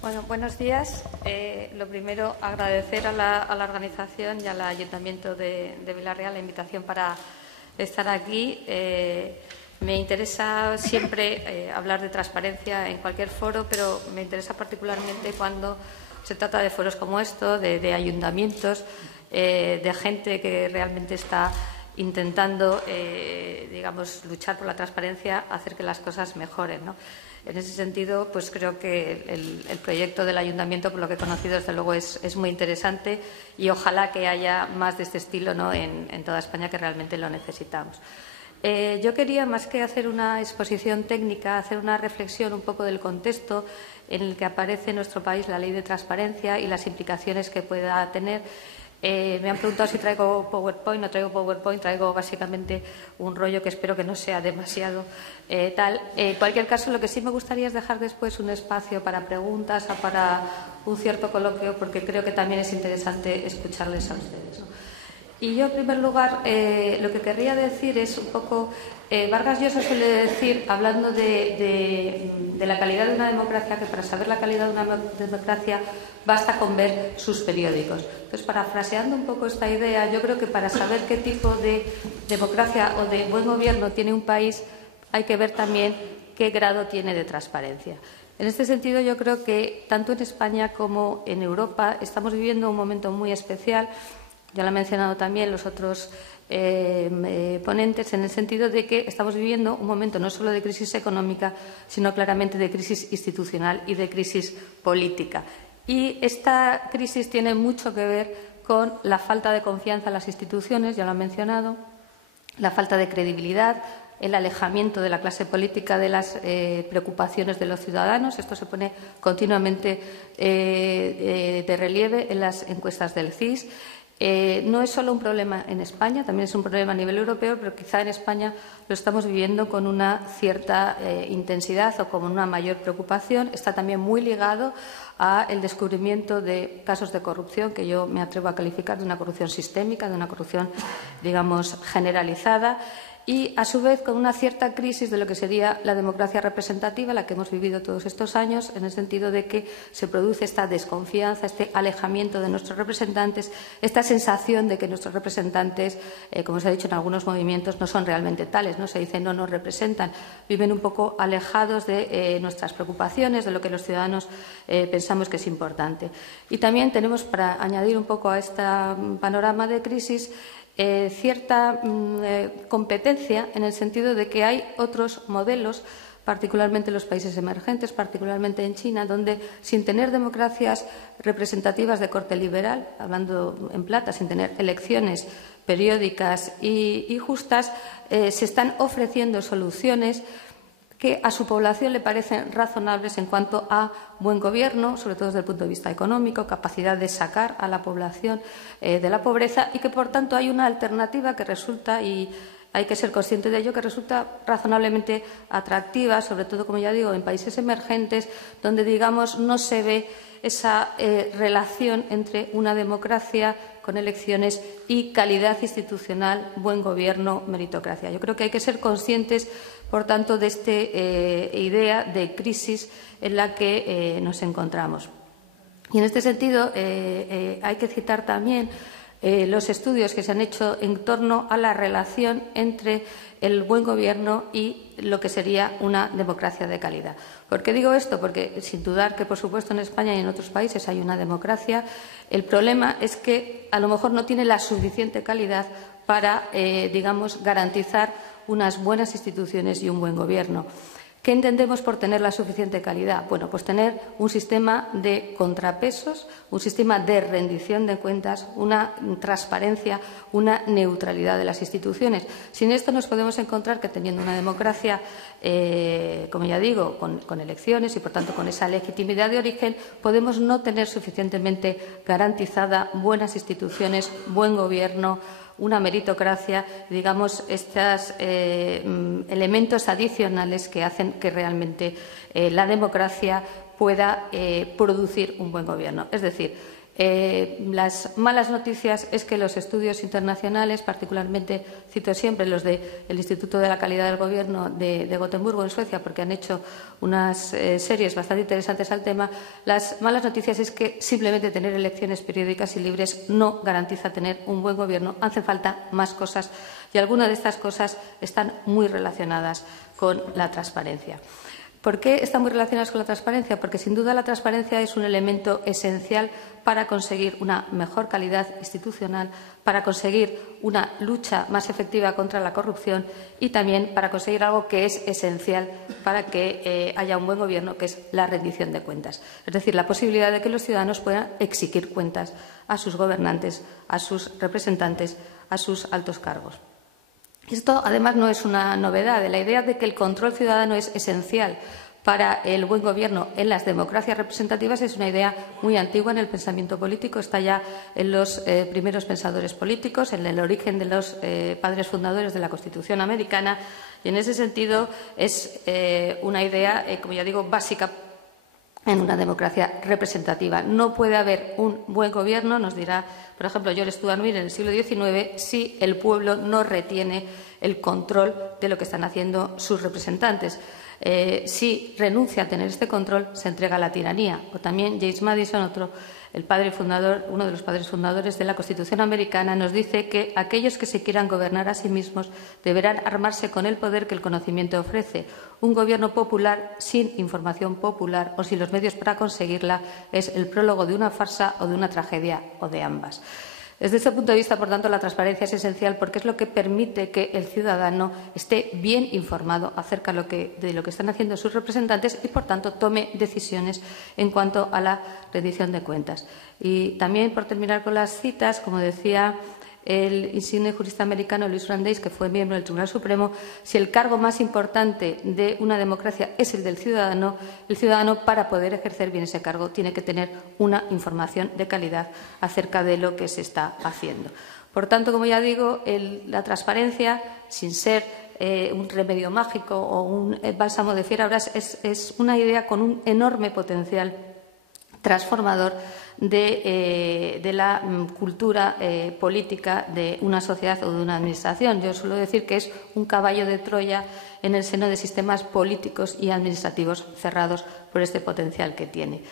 Bueno, buenos días. Lo primero, agradecer a la organización y al Ayuntamiento de Vila-real la invitación para estar aquí. Me interesa siempre hablar de transparencia en cualquier foro, pero me interesa particularmente cuando se trata de foros como estos, de ayuntamientos, de gente que realmente está intentando, digamos, luchar por la transparencia, hacer que las cosas mejoren, ¿no? En ese sentido, pues creo que el proyecto del Ayuntamiento, por lo que he conocido, desde luego es muy interesante y ojalá que haya más de este estilo, ¿no?, en toda España, que realmente lo necesitamos. Yo quería, más que hacer una exposición técnica, hacer una reflexión un poco del contexto en el que aparece en nuestro país la Ley de Transparencia y las implicaciones que pueda tener. Me han preguntado si traigo PowerPoint. No traigo PowerPoint, traigo básicamente un rollo que espero que no sea demasiado tal. En cualquier caso, lo que sí me gustaría es dejar después un espacio para preguntas o para un cierto coloquio, porque creo que también es interesante escucharles a ustedes, ¿no? Y yo, en primer lugar, lo que querría decir es un poco… Vargas Llosa suele decir, hablando de la calidad de una democracia, que para saber la calidad de una democracia basta con ver sus periódicos. Entonces, parafraseando un poco esta idea, yo creo que para saber qué tipo de democracia o de buen gobierno tiene un país, hay que ver también qué grado tiene de transparencia. En este sentido, yo creo que tanto en España como en Europa estamos viviendo un momento muy especial. Ya lo han mencionado también los otros ponentes, en el sentido de que estamos viviendo un momento no solo de crisis económica, sino claramente de crisis institucional y de crisis política. Y esta crisis tiene mucho que ver con la falta de confianza en las instituciones, ya lo han mencionado, la falta de credibilidad, el alejamiento de la clase política de las preocupaciones de los ciudadanos. Esto se pone continuamente de relieve en las encuestas del CIS. No es solo un problema en España, también es un problema a nivel europeo, pero quizá en España lo estamos viviendo con una cierta intensidad o con una mayor preocupación. Está también muy ligado al descubrimiento de casos de corrupción, que yo me atrevo a calificar de una corrupción sistémica, de una corrupción, digamos, generalizada. Y, a su vez, con una cierta crisis de lo que sería la democracia representativa, la que hemos vivido todos estos años, en el sentido de que se produce esta desconfianza, este alejamiento de nuestros representantes, esta sensación de que nuestros representantes, como se ha dicho en algunos movimientos, no son realmente tales, ¿no? Se dice no nos representan, viven un poco alejados de nuestras preocupaciones, de lo que los ciudadanos pensamos que es importante. Y también tenemos, para añadir un poco a este panorama de crisis, cierta competencia, en el sentido de que hay otros modelos, particularmente en los países emergentes, particularmente en China, donde, sin tener democracias representativas de corte liberal, hablando en plata, sin tener elecciones periódicas y justas, se están ofreciendo soluciones que a su población le parecen razonables en cuanto a buen gobierno, sobre todo desde el punto de vista económico, capacidad de sacar a la población de la pobreza, y que, por tanto, hay una alternativa que resulta, y hay que ser consciente de ello, que resulta razonablemente atractiva, sobre todo, como ya digo, en países emergentes, donde, digamos, no se ve esa relación entre una democracia con elecciones y calidad institucional, buen gobierno, meritocracia. Yo creo que hay que ser conscientes, por tanto, de esta idea de crisis en la que nos encontramos. Y, en este sentido, hay que citar también los estudios que se han hecho en torno a la relación entre el buen gobierno y lo que sería una democracia de calidad. ¿Por qué digo esto? Porque, sin dudar que, por supuesto, en España y en otros países hay una democracia, el problema es que a lo mejor no tiene la suficiente calidad para, digamos, garantizar unas buenas instituciones y un buen gobierno. ¿Qué entendemos por tener la suficiente calidad? Bueno, pues tener un sistema de contrapesos, un sistema de rendición de cuentas, una transparencia, una neutralidad de las instituciones. Sin esto nos podemos encontrar que, teniendo una democracia, como ya digo, con elecciones y, por tanto, con esa legitimidad de origen, podemos no tener suficientemente garantizada buenas instituciones, buen gobierno, una meritocracia, digamos, estos elementos adicionales que hacen que realmente la democracia pueda producir un buen gobierno. Es decir, Las malas noticias es que los estudios internacionales, particularmente cito siempre los del Instituto de la Calidad del Gobierno de Gotemburgo, en Suecia, porque han hecho unas series bastante interesantes al tema, las malas noticias es que simplemente tener elecciones periódicas y libres no garantiza tener un buen gobierno. Hacen falta más cosas y algunas de estas cosas están muy relacionadas con la transparencia. ¿Por qué están muy relacionadas con la transparencia? Porque, sin duda, la transparencia es un elemento esencial para conseguir una mejor calidad institucional, para conseguir una lucha más efectiva contra la corrupción y también para conseguir algo que es esencial para que haya un buen gobierno, que es la rendición de cuentas. Es decir, la posibilidad de que los ciudadanos puedan exigir cuentas a sus gobernantes, a sus representantes, a sus altos cargos. Esto, además, no es una novedad. La idea de que el control ciudadano es esencial para el buen gobierno en las democracias representativas es una idea muy antigua en el pensamiento político. Está ya en los primeros pensadores políticos, en el origen de los padres fundadores de la Constitución americana. Y, en ese sentido, es una idea, como ya digo, básica en una democracia representativa. No puede haber un buen gobierno, nos dirá, por ejemplo, George Stuart Mill en el siglo XIX, si el pueblo no retiene el control de lo que están haciendo sus representantes. Si renuncia a tener este control, se entrega a la tiranía. O también James Madison, uno de los padres fundadores de la Constitución americana, nos dice que aquellos que se quieran gobernar a sí mismos deberán armarse con el poder que el conocimiento ofrece. Un gobierno popular sin información popular o sin los medios para conseguirla es el prólogo de una farsa o de una tragedia o de ambas. Desde este punto de vista, por tanto, la transparencia es esencial porque es lo que permite que el ciudadano esté bien informado acerca de lo que están haciendo sus representantes y, por tanto, tome decisiones en cuanto a la rendición de cuentas. Y también, por terminar con las citas, como decía el insigne jurista americano Louis Brandeis, que fue miembro del Tribunal Supremo, si el cargo más importante de una democracia es el del ciudadano, el ciudadano, para poder ejercer bien ese cargo, tiene que tener una información de calidad acerca de lo que se está haciendo. Por tanto, como ya digo, la transparencia, sin ser un remedio mágico o un bálsamo de fierabrás, es una idea con un enorme potencial transformador de la cultura política de una sociedad o de una administración. Yo suelo decir que es un caballo de Troya en el seno de sistemas políticos y administrativos cerrados por este potencial que tiene.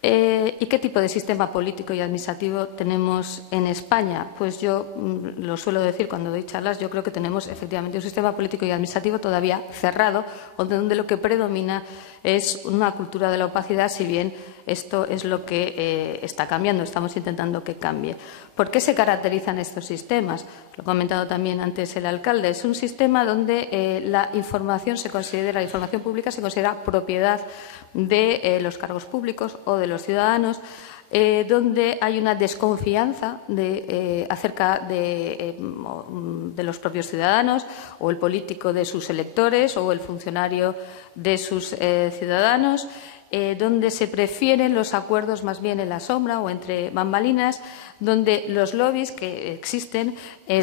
¿Y qué tipo de sistema político y administrativo tenemos en España? Pues yo lo suelo decir cuando doy charlas, yo creo que tenemos efectivamente un sistema político y administrativo todavía cerrado, donde lo que predomina es una cultura de la opacidad, si bien esto es lo que está cambiando, estamos intentando que cambie. ¿Por qué se caracterizan estos sistemas? Lo ha comentado también antes el alcalde. Es un sistema donde la información pública se considera propiedad de los cargos públicos o de los ciudadanos, donde hay una desconfianza acerca de los propios ciudadanos, o el político de sus electores, o el funcionario de sus ciudadanos, donde se prefieren los acuerdos más bien en la sombra o entre bambalinas, donde los lobbies que existen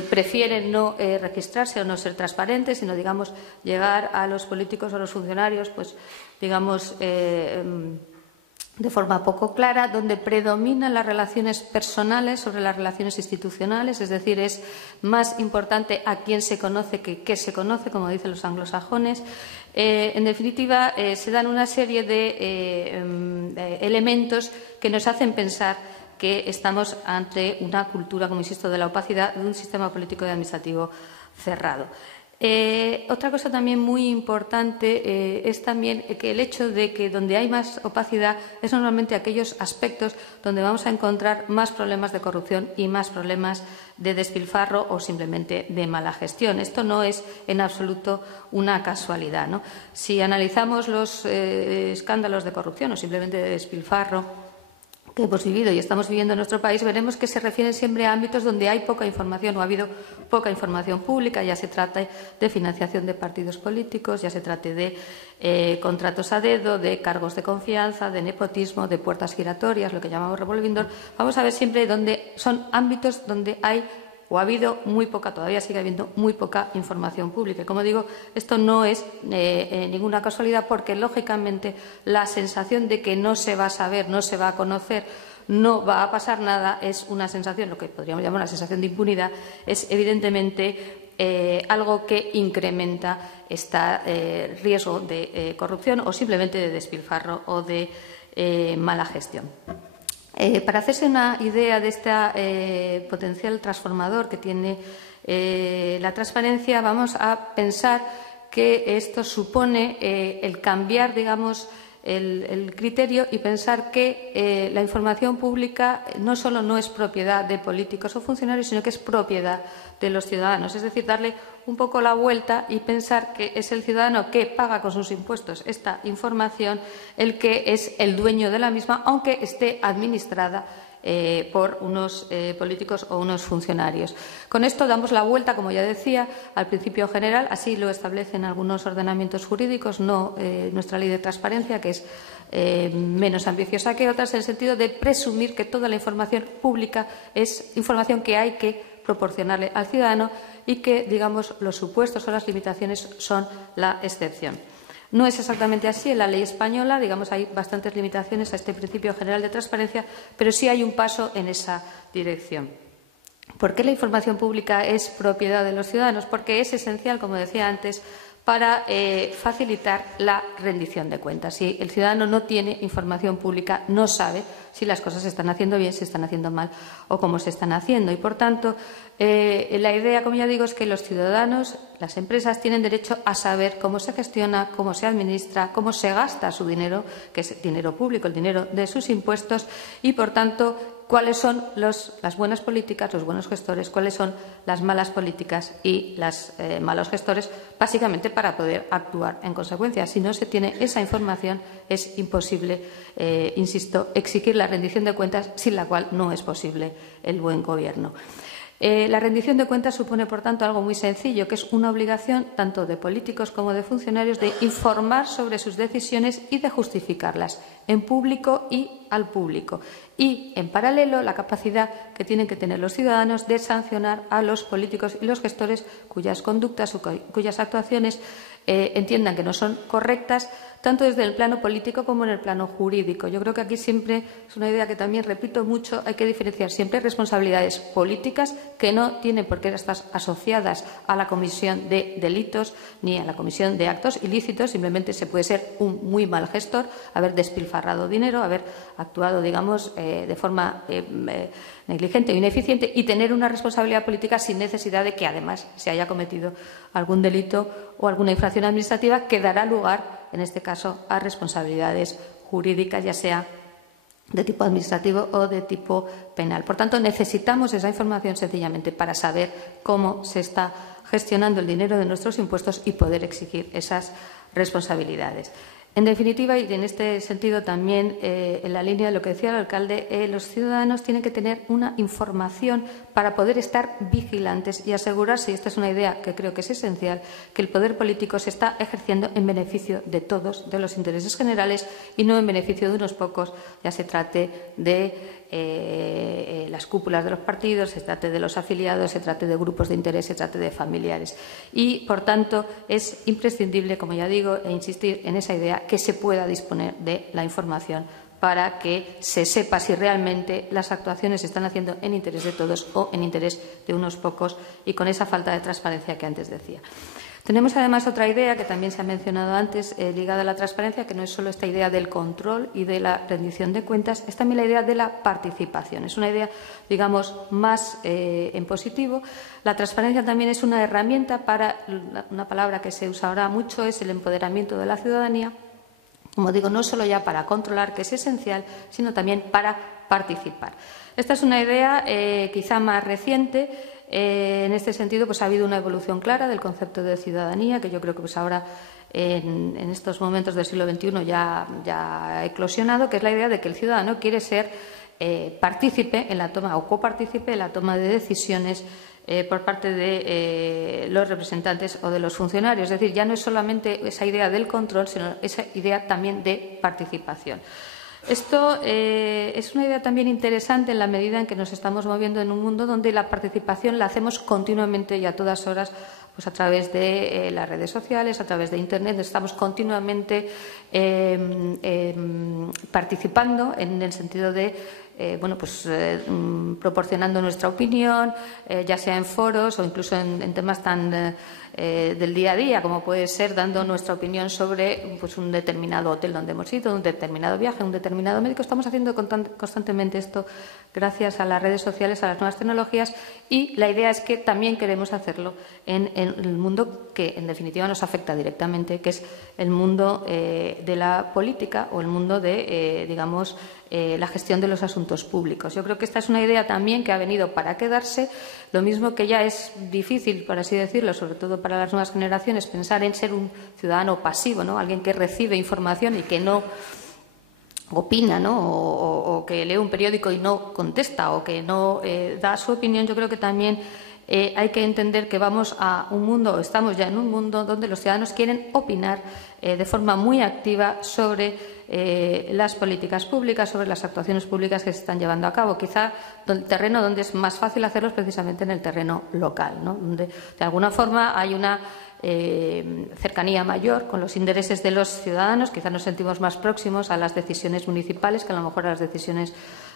prefieren no registrarse o no ser transparentes, sino, digamos, llegar a los políticos o a los funcionarios, pues, digamos, de forma poco clara, donde predominan las relaciones personales sobre las relaciones institucionales, es decir, es más importante a quién se conoce que qué se conoce, como dicen los anglosajones. En definitiva, se dan una serie de elementos que nos hacen pensar que estamos ante una cultura, como insisto, de la opacidad, de un sistema político y administrativo cerrado. Otra cosa también muy importante es también que el hecho de que donde hay más opacidad es normalmente aquellos aspectos donde vamos a encontrar más problemas de corrupción y más problemas de despilfarro o simplemente de mala gestión. Esto no es en absoluto una casualidad, ¿no? Si analizamos los escándalos de corrupción o simplemente de despilfarro que hemos vivido y estamos viviendo en nuestro país, veremos que se refieren siempre a ámbitos donde hay poca información o ha habido poca información pública, ya se trate de financiación de partidos políticos, ya se trate de contratos a dedo, de cargos de confianza, de nepotismo, de puertas giratorias, lo que llamamos revolving door. Vamos a ver siempre donde son ámbitos donde hay o ha habido muy poca, todavía sigue habiendo muy poca información pública. Y, como digo, esto no es ninguna casualidad porque, lógicamente, la sensación de que no se va a saber, no se va a conocer no va a pasar nada, es una sensación, lo que podríamos llamar una sensación de impunidad, es evidentemente algo que incrementa este riesgo de corrupción o simplemente de despilfarro o de mala gestión. Para hacerse una idea de este potencial transformador que tiene la transparencia, vamos a pensar que esto supone el cambiar, digamos, el criterio y pensar que la información pública no solo no es propiedad de políticos o funcionarios, sino que es propiedad de los ciudadanos. Es decir, darle un poco la vuelta y pensar que es el ciudadano que paga con sus impuestos esta información el que es el dueño de la misma, aunque esté administrada por unos políticos o unos funcionarios. Con esto damos la vuelta, como ya decía, al principio general, así lo establecen algunos ordenamientos jurídicos, no nuestra ley de transparencia, que es menos ambiciosa que otras, en el sentido de presumir que toda la información pública es información que hay que proporcionarle al ciudadano y que, digamos, los supuestos o las limitaciones son la excepción. No es exactamente así en la ley española, digamos, hay bastantes limitaciones a este principio general de transparencia, pero sí hay un paso en esa dirección. ¿Por qué la información pública es propiedad de los ciudadanos? Porque es esencial, como decía antes, para facilitar la rendición de cuentas. Si el ciudadano no tiene información pública, no sabe si las cosas se están haciendo bien, si se están haciendo mal o cómo se están haciendo. Y, por tanto, la idea, como ya digo, es que los ciudadanos, las empresas, tienen derecho a saber cómo se gestiona, cómo se administra, cómo se gasta su dinero, que es dinero público, el dinero de sus impuestos, y, por tanto, cuáles son las buenas políticas, los buenos gestores, cuáles son las malas políticas y los malos gestores, básicamente para poder actuar en consecuencia. Si no se tiene esa información, es imposible, insisto, exigir la rendición de cuentas, sin la cual no es posible el buen gobierno. La rendición de cuentas supone, por tanto, algo muy sencillo, que es una obligación tanto de políticos como de funcionarios de informar sobre sus decisiones y de justificarlas en público y al público. Y, en paralelo, la capacidad que tienen que tener los ciudadanos de sancionar a los políticos y los gestores cuyas conductas o cuyas actuaciones entiendan que no son correctas, tanto desde el plano político como en el plano jurídico. Yo creo que aquí siempre es una idea que también repito mucho, hay que diferenciar siempre responsabilidades políticas que no tienen por qué estar asociadas a la comisión de delitos ni a la comisión de actos ilícitos, simplemente se puede ser un muy mal gestor, haber despilfarrado dinero, haber actuado, digamos, de forma negligente o ineficiente y tener una responsabilidad política sin necesidad de que, además, se haya cometido algún delito o alguna infracción administrativa que dará lugar, en este caso, a responsabilidades jurídicas, ya sea de tipo administrativo o de tipo penal. Por tanto, necesitamos esa información sencillamente para saber cómo se está gestionando el dinero de nuestros impuestos y poder exigir esas responsabilidades. En definitiva, y en este sentido también en la línea de lo que decía el alcalde, los ciudadanos tienen que tener una información para poder estar vigilantes y asegurarse, y esta es una idea que creo que es esencial, que el poder político se está ejerciendo en beneficio de todos, de los intereses generales y no en beneficio de unos pocos, ya se trate de las cúpulas de los partidos, se trate de los afiliados, se trate de grupos de interés, se trate de familiares. Y, por tanto, es imprescindible, como ya digo, insistir en esa idea, que se pueda disponer de la información para que se sepa si realmente las actuaciones se están haciendo en interés de todos o en interés de unos pocos y con esa falta de transparencia que antes decía. Tenemos, además, otra idea que también se ha mencionado antes, ligada a la transparencia, que no es solo esta idea del control y de la rendición de cuentas, es también la idea de la participación. Es una idea, digamos, más en positivo. La transparencia también es una herramienta para, una palabra que se usa ahora mucho, es el empoderamiento de la ciudadanía. Como digo, no solo ya para controlar, que es esencial, sino también para participar. Esta es una idea quizá más reciente. En este sentido, pues ha habido una evolución clara del concepto de ciudadanía, que yo creo que pues ahora en estos momentos del siglo XXI ya ha eclosionado, que es la idea de que el ciudadano quiere ser partícipe en la toma o copartícipe en la toma de decisiones por parte de los representantes o de los funcionarios. Es decir, ya no es solamente esa idea del control, sino esa idea también de participación. Esto es una idea también interesante en la medida en que nos estamos moviendo en un mundo donde la participación la hacemos continuamente y a todas horas, pues a través de las redes sociales, a través de Internet. Estamos continuamente participando en el sentido de proporcionando nuestra opinión, ya sea en foros o incluso en temas tan del día a día, como puede ser dando nuestra opinión sobre un determinado hotel donde hemos ido, un determinado viaje, un determinado médico. Estamos haciendo constantemente esto gracias a las redes sociales, a las nuevas tecnologías, y la idea es que también queremos hacerlo en el mundo que, en definitiva, nos afecta directamente, que es el mundo de la política o el mundo de, la gestión de los asuntos públicos. Yo creo que esta es una idea también que ha venido para quedarse, lo mismo que ya es difícil, por así decirlo, sobre todo para las nuevas generaciones, pensar en ser un ciudadano pasivo, ¿no? Alguien que recibe información y que no opina, ¿no? O que lee un periódico y no contesta, o que no da su opinión. Yo creo que también hay que entender que vamos a un mundo, estamos ya en un mundo donde los ciudadanos quieren opinar de forma muy activa sobre las políticas públicas, sobre las actuaciones públicas que se están llevando a cabo. Quizá el terreno donde es más fácil hacerlo es precisamente en el terreno local, ¿no? Donde de alguna forma hay una cercanía mayor con los intereses de los ciudadanos. Quizá nos sentimos más próximos a las decisiones municipales que a lo mejor a las decisiones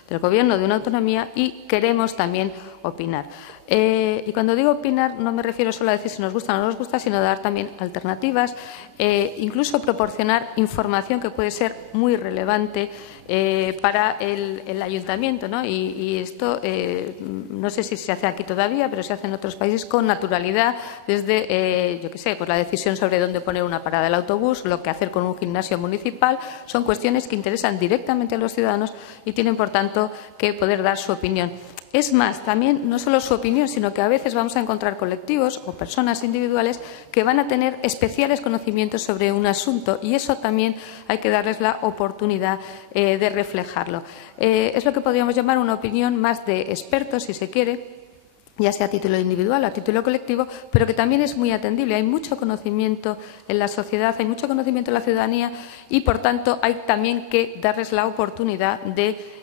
del Gobierno de una autonomía, y queremos también opinar. Y cuando digo opinar no me refiero solo a decir si nos gusta o no nos gusta, sino dar también alternativas, incluso proporcionar información que puede ser muy relevante para el ayuntamiento, ¿no? Y esto no sé si se hace aquí todavía, pero se hace en otros países con naturalidad, desde, la decisión sobre dónde poner una parada del autobús, lo que hacer con un gimnasio municipal. Son cuestiones que interesan directamente a los ciudadanos y tienen, por tanto, que poder dar su opinión. Es más, también no solo su opinión, sino que a veces vamos a encontrar colectivos o personas individuales que van a tener especiales conocimientos sobre un asunto, y eso también hay que darles la oportunidad de reflejarlo. Es lo que podríamos llamar una opinión más de expertos, si se quiere, ya sea a título individual o a título colectivo, pero que también es muy atendible. Hay mucho conocimiento en la sociedad, hay mucho conocimiento en la ciudadanía, y, por tanto, hay también que darles la oportunidad de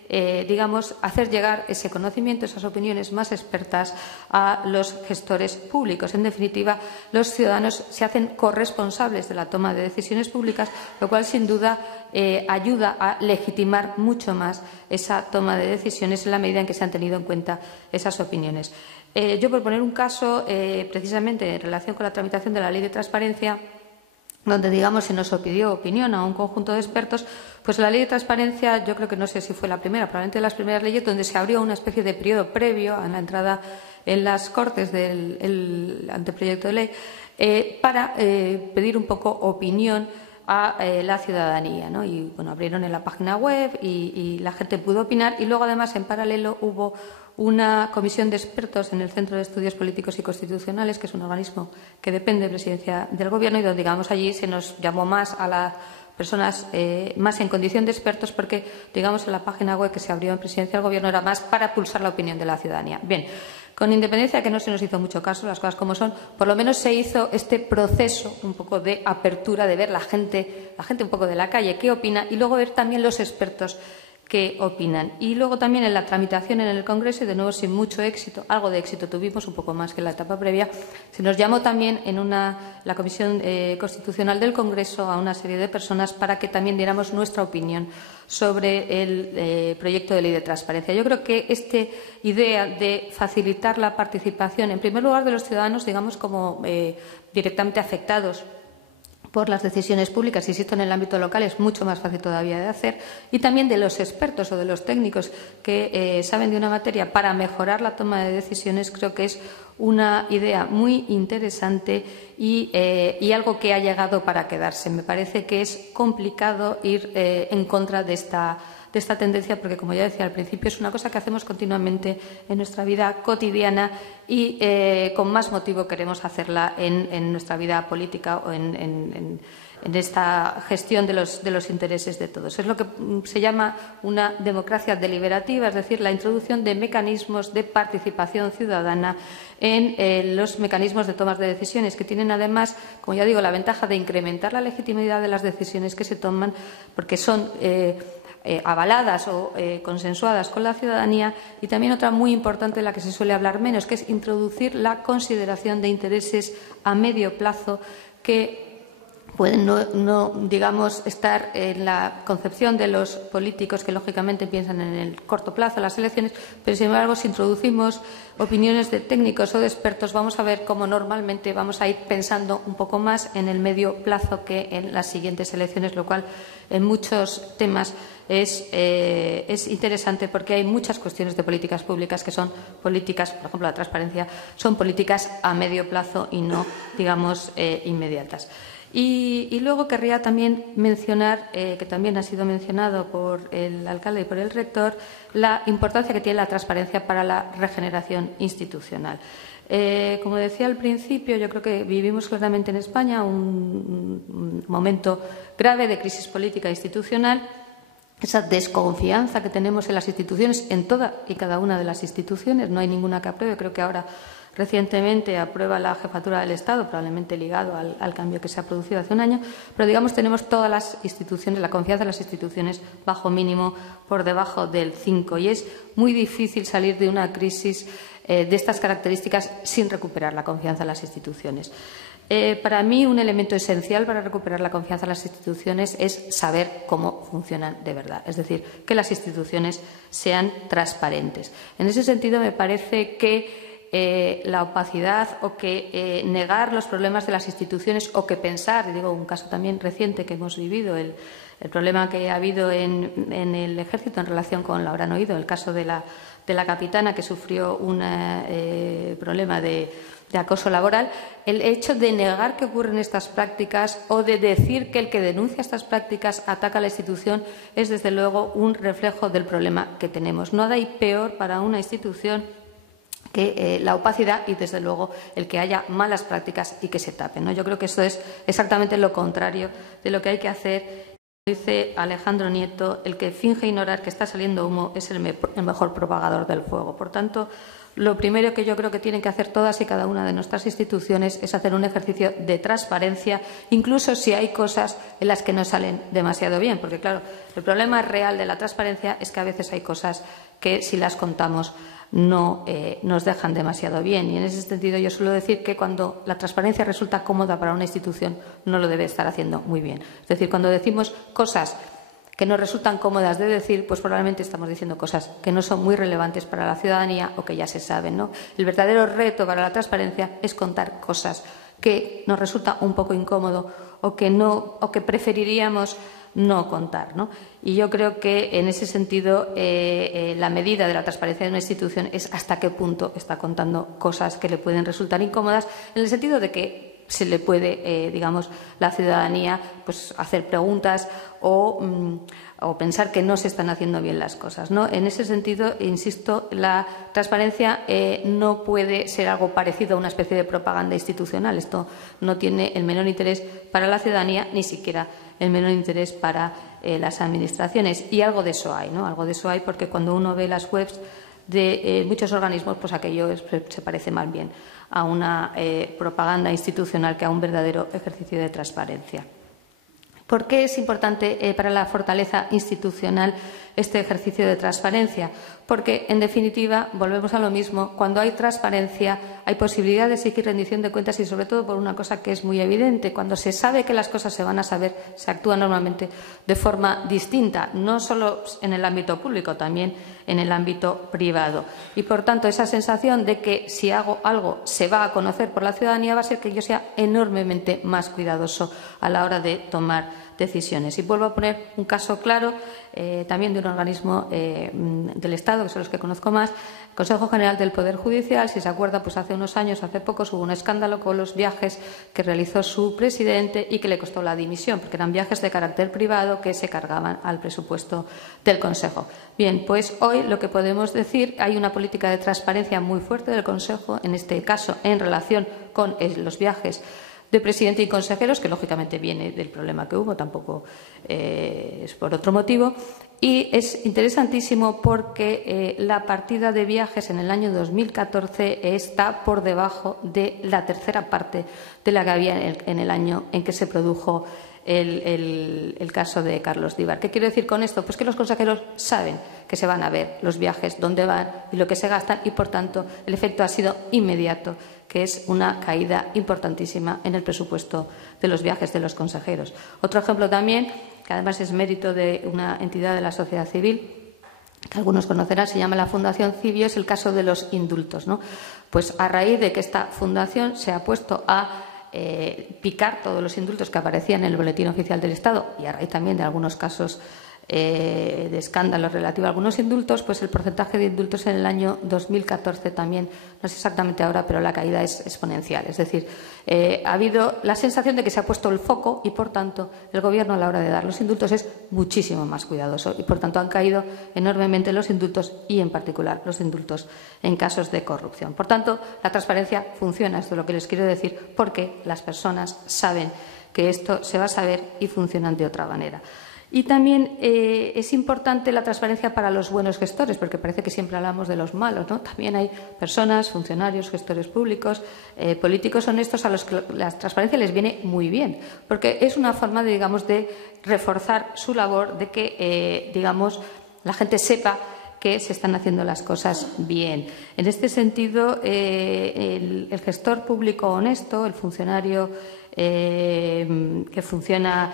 hacer llegar ese conocimiento, esas opiniones más expertas a los gestores públicos. En definitiva, los ciudadanos se hacen corresponsables de la toma de decisiones públicas, lo cual, sin duda, ayuda a legitimar mucho más esa toma de decisiones en la medida en que se han tenido en cuenta esas opiniones. Yo, por poner un caso, precisamente en relación con la tramitación de la Ley de Transparencia, donde, se nos pidió opinión a un conjunto de expertos, pues la Ley de Transparencia, yo creo que no sé si fue la primera, probablemente de las primeras leyes donde se abrió una especie de periodo previo a la entrada en las Cortes del anteproyecto de ley para pedir un poco opinión a la ciudadanía, ¿no? Y abrieron en la página web y la gente pudo opinar, y luego, además, en paralelo hubo una comisión de expertos en el Centro de Estudios Políticos y Constitucionales, que es un organismo que depende de Presidencia del Gobierno, y donde, allí se nos llamó más a las personas más en condición de expertos, porque, en la página web que se abrió en Presidencia del Gobierno era más para pulsar la opinión de la ciudadanía. Bien, con independencia de que no se nos hizo mucho caso, las cosas como son, por lo menos se hizo este proceso un poco de apertura, de ver la gente un poco de la calle qué opina, y luego ver también los expertos que opinan. Y luego también en la tramitación en el Congreso, y de nuevo sin mucho éxito, algo de éxito tuvimos, un poco más que en la etapa previa, se nos llamó también en la Comisión Constitucional del Congreso a una serie de personas para que también diéramos nuestra opinión sobre el proyecto de Ley de Transparencia. Yo creo que esta idea de facilitar la participación, en primer lugar, de los ciudadanos, como directamente afectados por las decisiones públicas, insisto, en el ámbito local es mucho más fácil todavía de hacer, y también de los expertos o de los técnicos que saben de una materia para mejorar la toma de decisiones, creo que es una idea muy interesante y algo que ha llegado para quedarse. Me parece que es complicado ir en contra de esta tendencia, porque, como ya decía al principio, es una cosa que hacemos continuamente en nuestra vida cotidiana, y con más motivo queremos hacerla en nuestra vida política o en esta gestión de los intereses de todos. Es lo que se llama una democracia deliberativa, es decir, la introducción de mecanismos de participación ciudadana en los mecanismos de toma de decisiones, que tienen, además, como ya digo, la ventaja de incrementar la legitimidad de las decisiones que se toman, porque son avaladas o consensuadas con la ciudadanía, y también otra muy importante de la que se suele hablar menos, que es introducir la consideración de intereses a medio plazo que pueden no, digamos, estar en la concepción de los políticos que, lógicamente, piensan en el corto plazo, las elecciones, pero, sin embargo, si introducimos opiniones de técnicos o de expertos, vamos a ver cómo normalmente vamos a ir pensando un poco más en el medio plazo que en las siguientes elecciones, lo cual en muchos temas es interesante porque hay muchas cuestiones de políticas públicas que son políticas, por ejemplo, la transparencia, son políticas a medio plazo y no, digamos, inmediatas. Y luego querría también mencionar, que también ha sido mencionado por el alcalde y por el rector, la importancia que tiene la transparencia para la regeneración institucional. Como decía al principio, yo creo que vivimos claramente en España un momento grave de crisis política e institucional. Esa desconfianza que tenemos en las instituciones, en toda y cada una de las instituciones, no hay ninguna que apruebe. Creo que ahora recientemente aprueba la jefatura del Estado, probablemente ligado al cambio que se ha producido hace un año, pero digamos tenemos todas las instituciones, la confianza en las instituciones bajo mínimo, por debajo del 5, y es muy difícil salir de una crisis de estas características sin recuperar la confianza en las instituciones. Para mí, un elemento esencial para recuperar la confianza en las instituciones es saber cómo funcionan de verdad, es decir, que las instituciones sean transparentes. En ese sentido, me parece que la opacidad o que negar los problemas de las instituciones o que pensar, y digo un caso también reciente que hemos vivido, el problema que ha habido en el Ejército en relación con, lo habrán oído, el caso de la capitana que sufrió un problema de acoso laboral, el hecho de negar que ocurren estas prácticas o de decir que el que denuncia estas prácticas ataca a la institución es, desde luego, un reflejo del problema que tenemos. Nada hay peor para una institución que la opacidad y, desde luego, el que haya malas prácticas y que se tapen, ¿no? Yo creo que eso es exactamente lo contrario de lo que hay que hacer. Dice Alejandro Nieto, el que finge ignorar que está saliendo humo es el mejor propagador del fuego. Por tanto, lo primero que yo creo que tienen que hacer todas y cada una de nuestras instituciones es hacer un ejercicio de transparencia, incluso si hay cosas en las que no salen demasiado bien, porque, claro, el problema real de la transparencia es que a veces hay cosas que, si las contamos, no nos dejan demasiado bien. Y en ese sentido yo suelo decir que cuando la transparencia resulta cómoda para una institución no lo debe estar haciendo muy bien. Es decir, cuando decimos cosas que nos resultan cómodas de decir, pues probablemente estamos diciendo cosas que no son muy relevantes para la ciudadanía o que ya se saben, ¿no? El verdadero reto para la transparencia es contar cosas que nos resulta un poco incómodo o que preferiríamos no contar, ¿no? Y yo creo que, en ese sentido, la medida de la transparencia de una institución es hasta qué punto está contando cosas que le pueden resultar incómodas, en el sentido de que se le puede, digamos, la ciudadanía, pues, hacer preguntas o pensar que no se están haciendo bien las cosas, ¿no? En ese sentido, insisto, la transparencia no puede ser algo parecido a una especie de propaganda institucional. Esto no tiene el menor interés para la ciudadanía, ni siquiera el menor interés para las administraciones. Y algo de eso hay, ¿no? Algo de eso hay, porque cuando uno ve las webs de muchos organismos, pues aquello se parece más bien a una propaganda institucional que a un verdadero ejercicio de transparencia. ¿Por qué es importante para la fortaleza institucional este ejercicio de transparencia? Porque, en definitiva, volvemos a lo mismo, cuando hay transparencia hay posibilidad de exigir rendición de cuentas y, sobre todo, por una cosa que es muy evidente, cuando se sabe que las cosas se van a saber, se actúa normalmente de forma distinta, no solo en el ámbito público, también en el ámbito privado. Y, por tanto, esa sensación de que si hago algo se va a conocer por la ciudadanía va a ser que yo sea enormemente más cuidadoso a la hora de tomar decisiones. Y vuelvo a poner un caso claro también de un organismo del Estado, que son los que conozco más, el Consejo General del Poder Judicial. Si se acuerda, pues hace unos años, hace pocos, hubo un escándalo con los viajes que realizó su presidente y que le costó la dimisión, porque eran viajes de carácter privado que se cargaban al presupuesto del Consejo. Bien, pues hoy lo que podemos decir, hay una política de transparencia muy fuerte del Consejo, en este caso en relación con los viajes de presidente y consejeros, que lógicamente viene del problema que hubo, tampoco es por otro motivo. Y es interesantísimo porque la partida de viajes en el año 2014 está por debajo de la tercera parte de la que había en el año en que se produjo el caso de Carlos Díbar. ¿Qué quiero decir con esto? Pues que los consejeros saben que se van a ver los viajes, dónde van y lo que se gastan, y, por tanto, el efecto ha sido inmediato, que es una caída importantísima en el presupuesto de los viajes de los consejeros. Otro ejemplo también, que además es mérito de una entidad de la sociedad civil, que algunos conocerán, se llama la Fundación Civio, es el caso de los indultos, ¿no? Pues a raíz de que esta fundación se ha puesto a picar todos los indultos que aparecían en el Boletín Oficial del Estado, y a raíz también de algunos casos de escándalo relativo a algunos indultos, pues el porcentaje de indultos en el año 2014 también, no sé exactamente ahora, pero la caída es exponencial. Es decir, ha habido la sensación de que se ha puesto el foco y, por tanto, el Gobierno a la hora de dar los indultos es muchísimo más cuidadoso y, por tanto, han caído enormemente los indultos y, en particular, los indultos en casos de corrupción. Por tanto, la transparencia funciona, esto es lo que les quiero decir, porque las personas saben que esto se va a saber y funcionan de otra manera. Y también es importante la transparencia para los buenos gestores, porque parece que siempre hablamos de los malos, ¿no? También hay personas, funcionarios, gestores públicos, políticos honestos a los que la transparencia les viene muy bien, porque es una forma, de reforzar su labor, de que, la gente sepa que se están haciendo las cosas bien. En este sentido, el gestor público honesto, el funcionario que funciona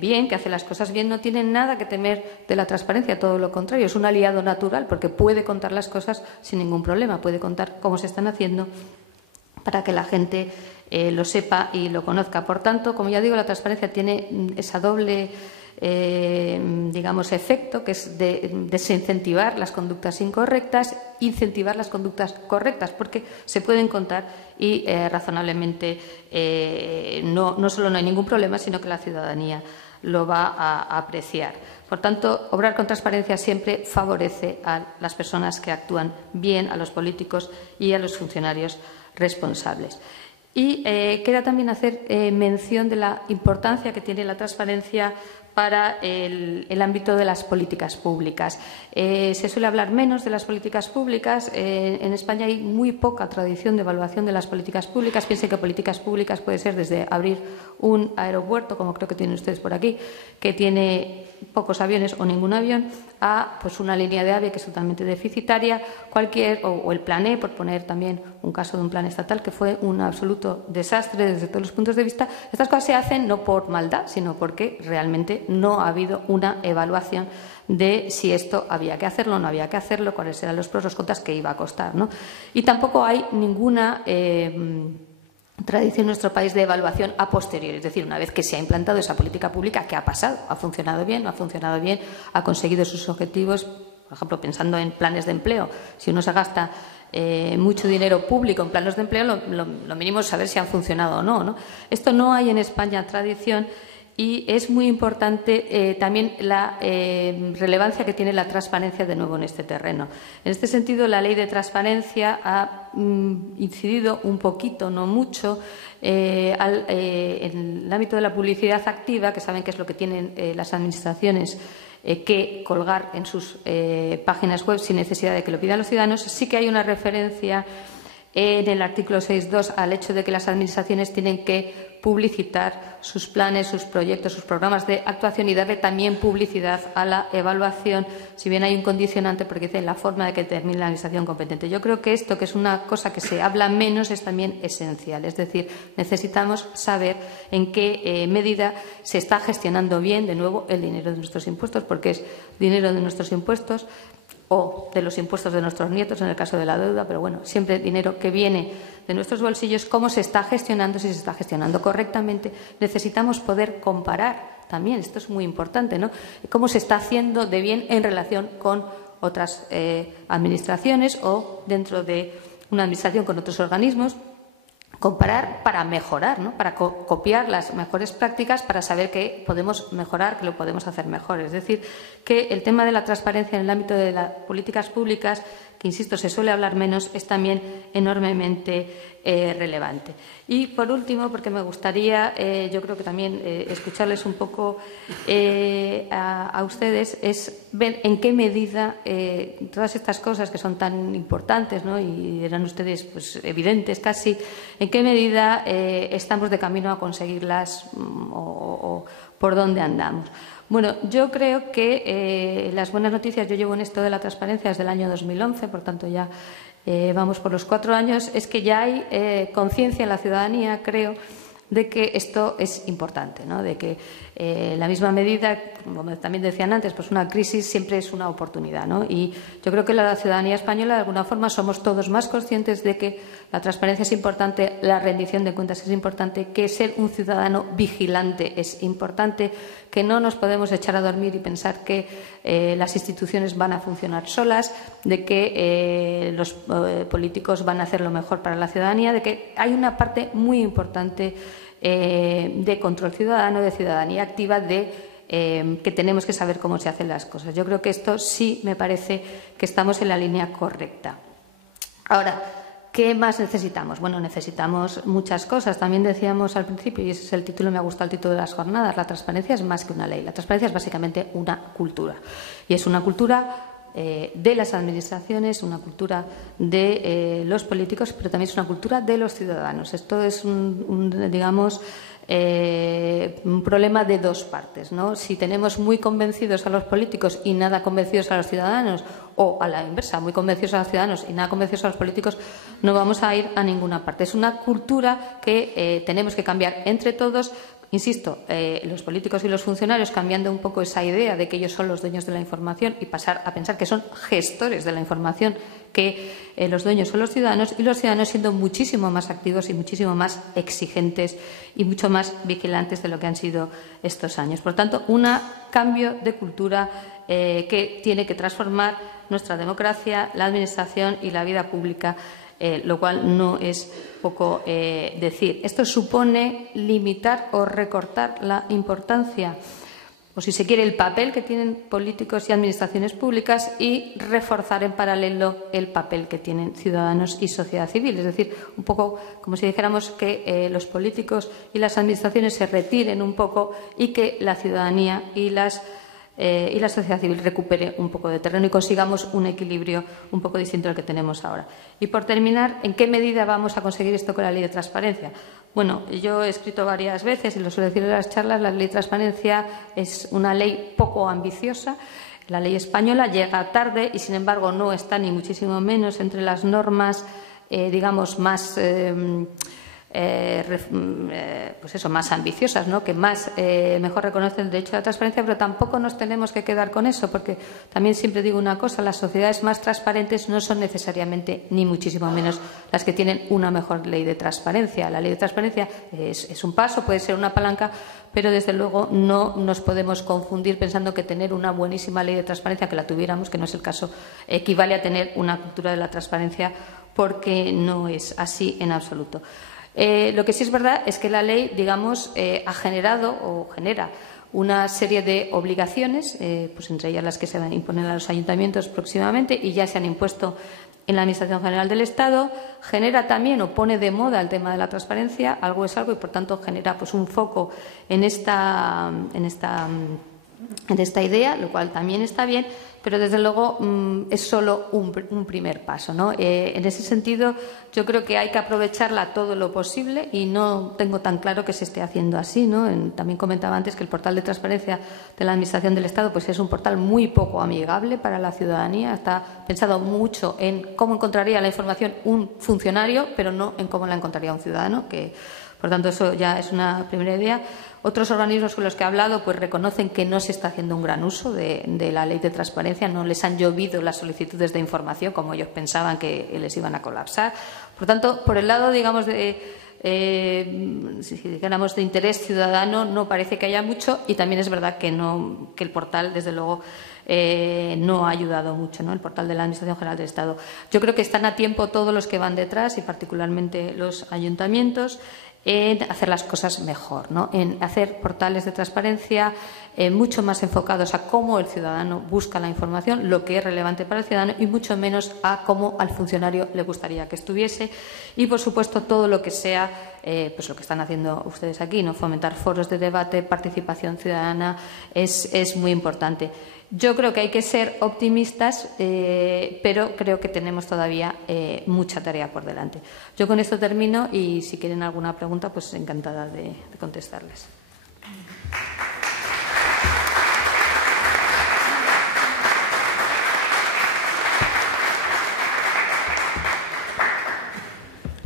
bien, que hace las cosas bien, no tiene nada que temer de la transparencia, todo lo contrario, es un aliado natural porque puede contar las cosas sin ningún problema, puede contar cómo se están haciendo para que la gente lo sepa y lo conozca. Por tanto, como ya digo, la transparencia tiene esa doble efecto, que es de desincentivar las conductas incorrectas, incentivar las conductas correctas, porque se pueden contar y razonablemente no solo no hay ningún problema, sino que la ciudadanía lo va a apreciar. Por tanto, obrar con transparencia siempre favorece a las personas que actúan bien, a los políticos y a los funcionarios responsables. Y queda también hacer mención de la importancia que tiene la transparencia para el ámbito de las políticas públicas. Se suele hablar menos de las políticas públicas. En España hay muy poca tradición de evaluación de las políticas públicas. Piensen que políticas públicas puede ser desde abrir un aeropuerto, como creo que tienen ustedes por aquí, que tiene pocos aviones o ningún avión, a una línea de AVE que es totalmente deficitaria, o el Plan E, por poner también un caso de un plan estatal que fue un absoluto desastre desde todos los puntos de vista. Estas cosas se hacen no por maldad, sino porque realmente no ha habido una evaluación de si esto había que hacerlo o no había que hacerlo, cuáles eran los pros, los contras, qué iba a costar, ¿no? Y tampoco hay ninguna tradición en nuestro país de evaluación a posteriori, es decir, una vez que se ha implantado esa política pública, ¿qué ha pasado? ¿Ha funcionado bien? ¿No ha funcionado bien? ¿Ha conseguido sus objetivos? Por ejemplo, pensando en planes de empleo, si uno se gasta mucho dinero público en planes de empleo, lo mínimo es saber si han funcionado o no, ¿no? Esto no hay en España tradición. Y es muy importante también la relevancia que tiene la transparencia de nuevo en este terreno. En este sentido, la Ley de Transparencia ha incidido un poquito, no mucho, en el ámbito de la publicidad activa, que saben que es lo que tienen las administraciones que colgar en sus páginas web sin necesidad de que lo pidan los ciudadanos. Sí que hay una referencia en el artículo 6.2 al hecho de que las administraciones tienen que publicitar sus planes, sus proyectos, sus programas de actuación y darle también publicidad a la evaluación, si bien hay un condicionante porque dice la forma de que determine la administración competente. Yo creo que esto, que es una cosa que se habla menos, es también esencial. Es decir, necesitamos saber en qué medida se está gestionando bien, de nuevo, el dinero de nuestros impuestos, porque es dinero de nuestros impuestos o de los impuestos de nuestros nietos en el caso de la deuda, pero bueno, siempre dinero que viene de nuestros bolsillos, cómo se está gestionando, si se está gestionando correctamente. Necesitamos poder comparar también, esto es muy importante, ¿no? Cómo se está haciendo de bien en relación con otras administraciones o dentro de una administración con otros organismos. Comparar para mejorar, ¿no? Para copiar las mejores prácticas, para saber que podemos mejorar, que lo podemos hacer mejor. Es decir, que el tema de la transparencia en el ámbito de las políticas públicas que, insisto, se suele hablar menos, es también enormemente relevante. Y, por último, porque me gustaría, yo creo que también escucharles un poco a ustedes, es ver en qué medida todas estas cosas que son tan importantes, ¿no?, y eran ustedes pues evidentes casi, en qué medida estamos de camino a conseguirlas o por dónde andamos. Bueno, yo creo que las buenas noticias, yo llevo en esto de la transparencia desde el año 2011, por tanto ya vamos por los 4 años, es que ya hay conciencia en la ciudadanía, creo, de que esto es importante, ¿no?, de que la misma medida, como también decían antes, pues una crisis siempre es una oportunidad, ¿no? Y yo creo que la ciudadanía española, de alguna forma, somos todos más conscientes de que la transparencia es importante, la rendición de cuentas es importante, que ser un ciudadano vigilante es importante, que no nos podemos echar a dormir y pensar que las instituciones van a funcionar solas, de que los políticos van a hacer lo mejor para la ciudadanía, de que hay una parte muy importante de control ciudadano, de ciudadanía activa, de que tenemos que saber cómo se hacen las cosas. Yo creo que esto sí me parece que estamos en la línea correcta. Ahora, ¿qué más necesitamos? Bueno, necesitamos muchas cosas. También decíamos al principio, y ese es el título, me ha gustado el título de las jornadas, la transparencia es más que una ley. La transparencia es básicamente una cultura. Y es una cultura de las administraciones, una cultura de los políticos, pero también es una cultura de los ciudadanos. Esto es digamos, un problema de dos partes, ¿no? Si tenemos muy convencidos a los políticos y nada convencidos a los ciudadanos, o a la inversa, muy convencidos a los ciudadanos y nada convencidos a los políticos, no vamos a ir a ninguna parte. Es una cultura que tenemos que cambiar entre todos. Insisto, los políticos y los funcionarios cambiando un poco esa idea de que ellos son los dueños de la información y pasar a pensar que son gestores de la información, que los dueños son los ciudadanos, y los ciudadanos siendo muchísimo más activos y muchísimo más exigentes y mucho más vigilantes de lo que han sido estos años. Por tanto, un cambio de cultura que tiene que transformar nuestra democracia, la administración y la vida pública, lo cual no es poco decir. Esto supone limitar o recortar la importancia, o si se quiere, el papel que tienen políticos y administraciones públicas, y reforzar en paralelo el papel que tienen ciudadanos y sociedad civil. Es decir, un poco como si dijéramos que los políticos y las administraciones se retiren un poco y que la ciudadanía y la sociedad civil recupere un poco de terreno y consigamos un equilibrio un poco distinto al que tenemos ahora. Y, por terminar, ¿en qué medida vamos a conseguir esto con la Ley de Transparencia? Bueno, yo he escrito varias veces y lo suelo decir en las charlas, la Ley de Transparencia es una ley poco ambiciosa. La ley española llega tarde y, sin embargo, no está ni muchísimo menos entre las normas, digamos, más pues eso, más ambiciosas, ¿no?, que más mejor reconocen el derecho a la transparencia, pero tampoco nos tenemos que quedar con eso, porque también siempre digo una cosa: las sociedades más transparentes no son necesariamente, ni muchísimo menos, las que tienen una mejor ley de transparencia. La ley de transparencia es un paso, puede ser una palanca, pero desde luego no nos podemos confundir pensando que tener una buenísima ley de transparencia, que la tuviéramos, que no es el caso, equivale a tener una cultura de la transparencia, porque no es así en absoluto. Lo que sí es verdad es que la ley, digamos, ha generado o genera una serie de obligaciones, pues entre ellas las que se van a imponer a los ayuntamientos próximamente y ya se han impuesto en la Administración General del Estado. Genera también o pone de moda el tema de la transparencia, algo es algo, y por tanto genera pues un foco en esta idea, lo cual también está bien, pero desde luego es solo un primer paso, ¿no? En ese sentido, yo creo que hay que aprovecharla todo lo posible y no tengo tan claro que se esté haciendo así, ¿no? También comentaba antes que el portal de transparencia de la Administración del Estado pues es un portal muy poco amigable para la ciudadanía. Está pensado mucho en cómo encontraría la información un funcionario, pero no en cómo la encontraría un ciudadano, que por tanto eso ya es una primera idea. Otros organismos con los que he hablado pues reconocen que no se está haciendo un gran uso de la ley de transparencia, no les han llovido las solicitudes de información como ellos pensaban que les iban a colapsar. Por tanto, por el lado, digamos, si dijéramos de interés ciudadano, no parece que haya mucho, y también es verdad que el portal, desde luego, no ha ayudado mucho, ¿no?, el portal de la Administración General del Estado. Yo creo que están a tiempo todos los que van detrás y particularmente los ayuntamientos. en hacer las cosas mejor, ¿no? En hacer portales de transparencia mucho más enfocados a cómo el ciudadano busca la información, lo que es relevante para el ciudadano, y mucho menos a cómo al funcionario le gustaría que estuviese. Y, por supuesto, todo lo que sea pues lo que están haciendo ustedes aquí, ¿no? Fomentar foros de debate, participación ciudadana, es muy importante. Yo creo que hay que ser optimistas, pero creo que tenemos todavía mucha tarea por delante. Yo con esto termino y si quieren alguna pregunta, pues encantada de contestarles.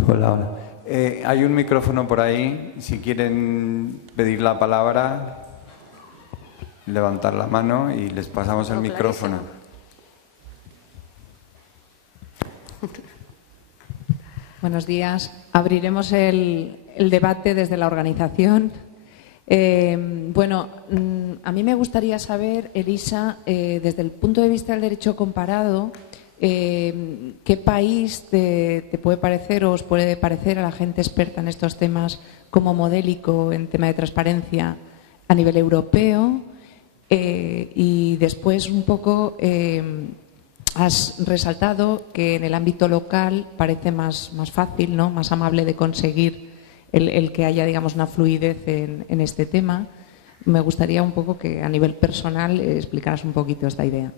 Hola, hola. Hay un micrófono por ahí. Si quieren pedir la palabra, levantar la mano y les pasamos el micrófono. Buenos días. Abriremos el debate desde la organización. A mí me gustaría saber, Elisa, desde el punto de vista del derecho comparado, ¿qué país te puede parecer o os puede parecer a la gente experta en estos temas como modélico en tema de transparencia a nivel europeo? Y después un poco has resaltado que en el ámbito local parece más fácil, ¿no? Más amable de conseguir el que haya, digamos, una fluidez en este tema. Me gustaría un poco que a nivel personal explicaras un poquito esta idea.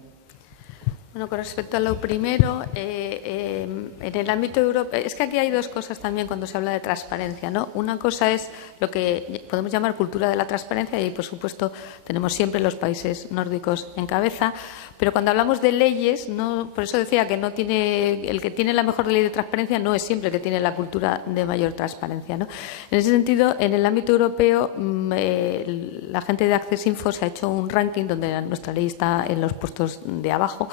Bueno, con respecto a lo primero, en el ámbito europeo, es que aquí hay dos cosas también cuando se habla de transparencia, ¿no? Una cosa es lo que podemos llamar cultura de la transparencia y, por supuesto, tenemos siempre los países nórdicos en cabeza, pero cuando hablamos de leyes, no, por eso decía que no tiene, el que tiene la mejor ley de transparencia no es siempre el que tiene la cultura de mayor transparencia, ¿no? En ese sentido, en el ámbito europeo, la gente de Access Info se ha hecho un ranking donde nuestra ley está en los puestos de abajo.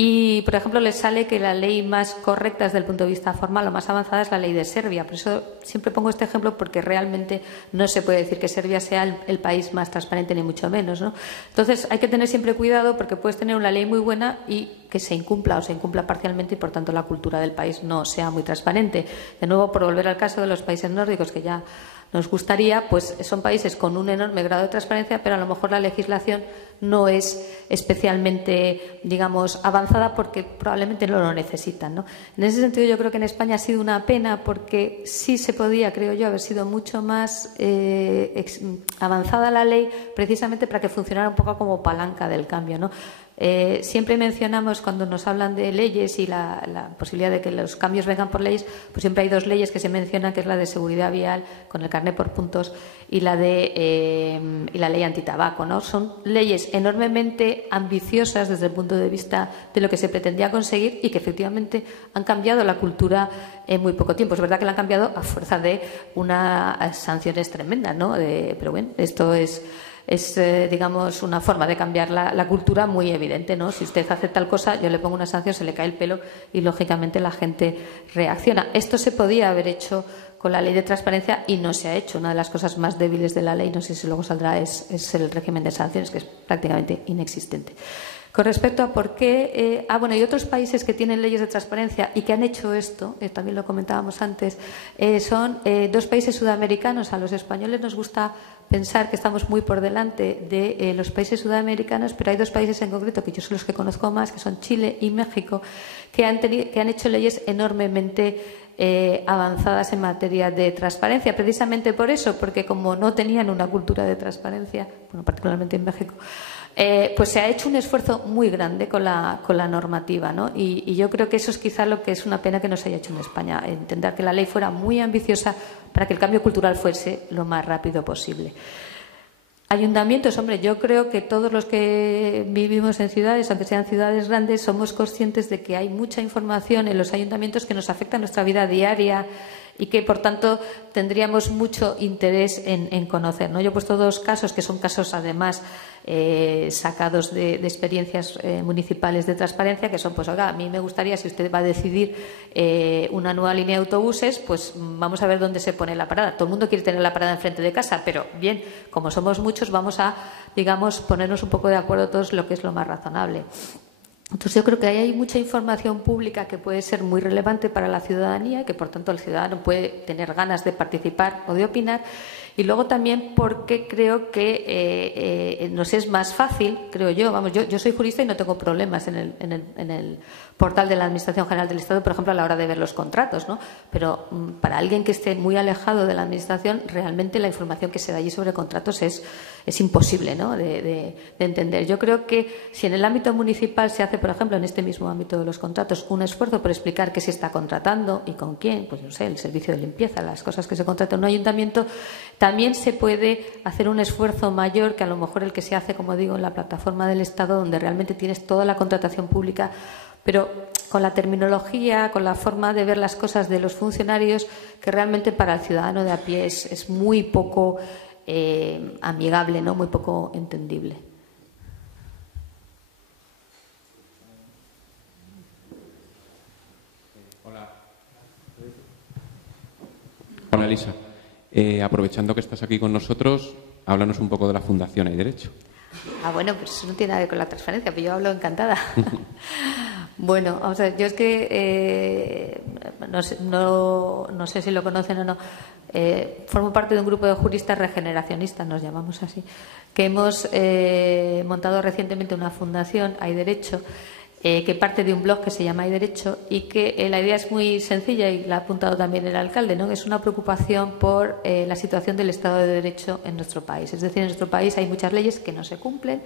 Y, por ejemplo, les sale que la ley más correcta desde el punto de vista formal o más avanzada es la ley de Serbia. Por eso siempre pongo este ejemplo porque realmente no se puede decir que Serbia sea el país más transparente ni mucho menos, ¿no? Entonces hay que tener siempre cuidado porque puedes tener una ley muy buena y que se incumpla o se incumpla parcialmente y, por tanto, la cultura del país no sea muy transparente. De nuevo, por volver al caso de los países nórdicos, que ya nos gustaría, pues son países con un enorme grado de transparencia, pero a lo mejor la legislación no es especialmente, digamos, avanzada porque probablemente no lo necesitan, ¿no? En ese sentido, yo creo que en España ha sido una pena porque sí se podía, creo yo, haber sido mucho más avanzada la ley precisamente para que funcionara un poco como palanca del cambio, ¿no? Siempre mencionamos cuando nos hablan de leyes y la posibilidad de que los cambios vengan por leyes, pues siempre hay dos leyes que se mencionan, que es la de seguridad vial con el carné por puntos y la ley antitabaco, ¿no? Son leyes enormemente ambiciosas desde el punto de vista de lo que se pretendía conseguir y que efectivamente han cambiado la cultura en muy poco tiempo. Es verdad que la han cambiado a fuerza de unas sanciones tremendas, ¿no? Pero bueno, esto es digamos, una forma de cambiar la cultura muy evidente, ¿no? Si usted hace tal cosa, yo le pongo una sanción, se le cae el pelo y, lógicamente, la gente reacciona. Esto se podía haber hecho con la ley de transparencia y no se ha hecho. Una de las cosas más débiles de la ley, no sé si luego saldrá, es el régimen de sanciones, que es prácticamente inexistente. Con respecto a por qué... y otros países que tienen leyes de transparencia y que han hecho esto, también lo comentábamos antes, son dos países sudamericanos. A los españoles nos gusta pensar que estamos muy por delante de los países sudamericanos, pero hay dos países en concreto que yo son los que conozco más, que son Chile y México, que han hecho leyes enormemente avanzadas en materia de transparencia, precisamente por eso, porque como no tenían una cultura de transparencia, bueno, particularmente en México, pues se ha hecho un esfuerzo muy grande con la normativa, ¿no? Y yo creo que eso es quizá lo que es una pena que no se haya hecho en España, intentar que la ley fuera muy ambiciosa para que el cambio cultural fuese lo más rápido posible. Ayuntamientos, hombre, yo creo que todos los que vivimos en ciudades, aunque sean ciudades grandes, somos conscientes de que hay mucha información en los ayuntamientos que nos afecta a nuestra vida diaria y que, por tanto, tendríamos mucho interés en conocer, ¿no? Yo he puesto dos casos que son casos, además, sacados de experiencias municipales de transparencia, que son, pues, oiga, a mí me gustaría, si usted va a decidir una nueva línea de autobuses, pues vamos a ver dónde se pone la parada. Todo el mundo quiere tener la parada enfrente de casa, pero bien, como somos muchos, vamos a, digamos, ponernos un poco de acuerdo todos lo que es lo más razonable. Entonces yo creo que ahí hay mucha información pública que puede ser muy relevante para la ciudadanía, que por tanto el ciudadano puede tener ganas de participar o de opinar. Y luego también porque creo que nos es más fácil, creo yo, vamos, yo soy jurista y no tengo problemas en el portal de la Administración General del Estado, por ejemplo, a la hora de ver los contratos, ¿no? Pero para alguien que esté muy alejado de la Administración, realmente la información que se da allí sobre contratos es imposible, ¿no?, de entender. Yo creo que si en el ámbito municipal se hace, por ejemplo, en este mismo ámbito de los contratos, un esfuerzo por explicar qué se está contratando y con quién, pues no sé, el servicio de limpieza, las cosas que se contratan en un ayuntamiento, también se puede hacer un esfuerzo mayor que a lo mejor el que se hace, como digo, en la plataforma del Estado, donde realmente tienes toda la contratación pública, pero con la terminología, con la forma de ver las cosas de los funcionarios, que realmente para el ciudadano de a pie es muy poco amigable, ¿no?, muy poco entendible. Hola, Elisa. Aprovechando que estás aquí con nosotros, háblanos un poco de la Fundación Hay Derecho. Bueno, pues eso no tiene nada que ver con la transparencia, pero yo hablo encantada. Bueno, vamos a ver, yo es que no sé si lo conocen o no. Formo parte de un grupo de juristas regeneracionistas, nos llamamos así, que hemos montado recientemente una fundación, Hay Derecho, que parte de un blog que se llama Hay Derecho y que la idea es muy sencilla y la ha apuntado también el alcalde, ¿no? Es una preocupación por la situación del Estado de Derecho en nuestro país. Es decir, en nuestro país hay muchas leyes que no se cumplen.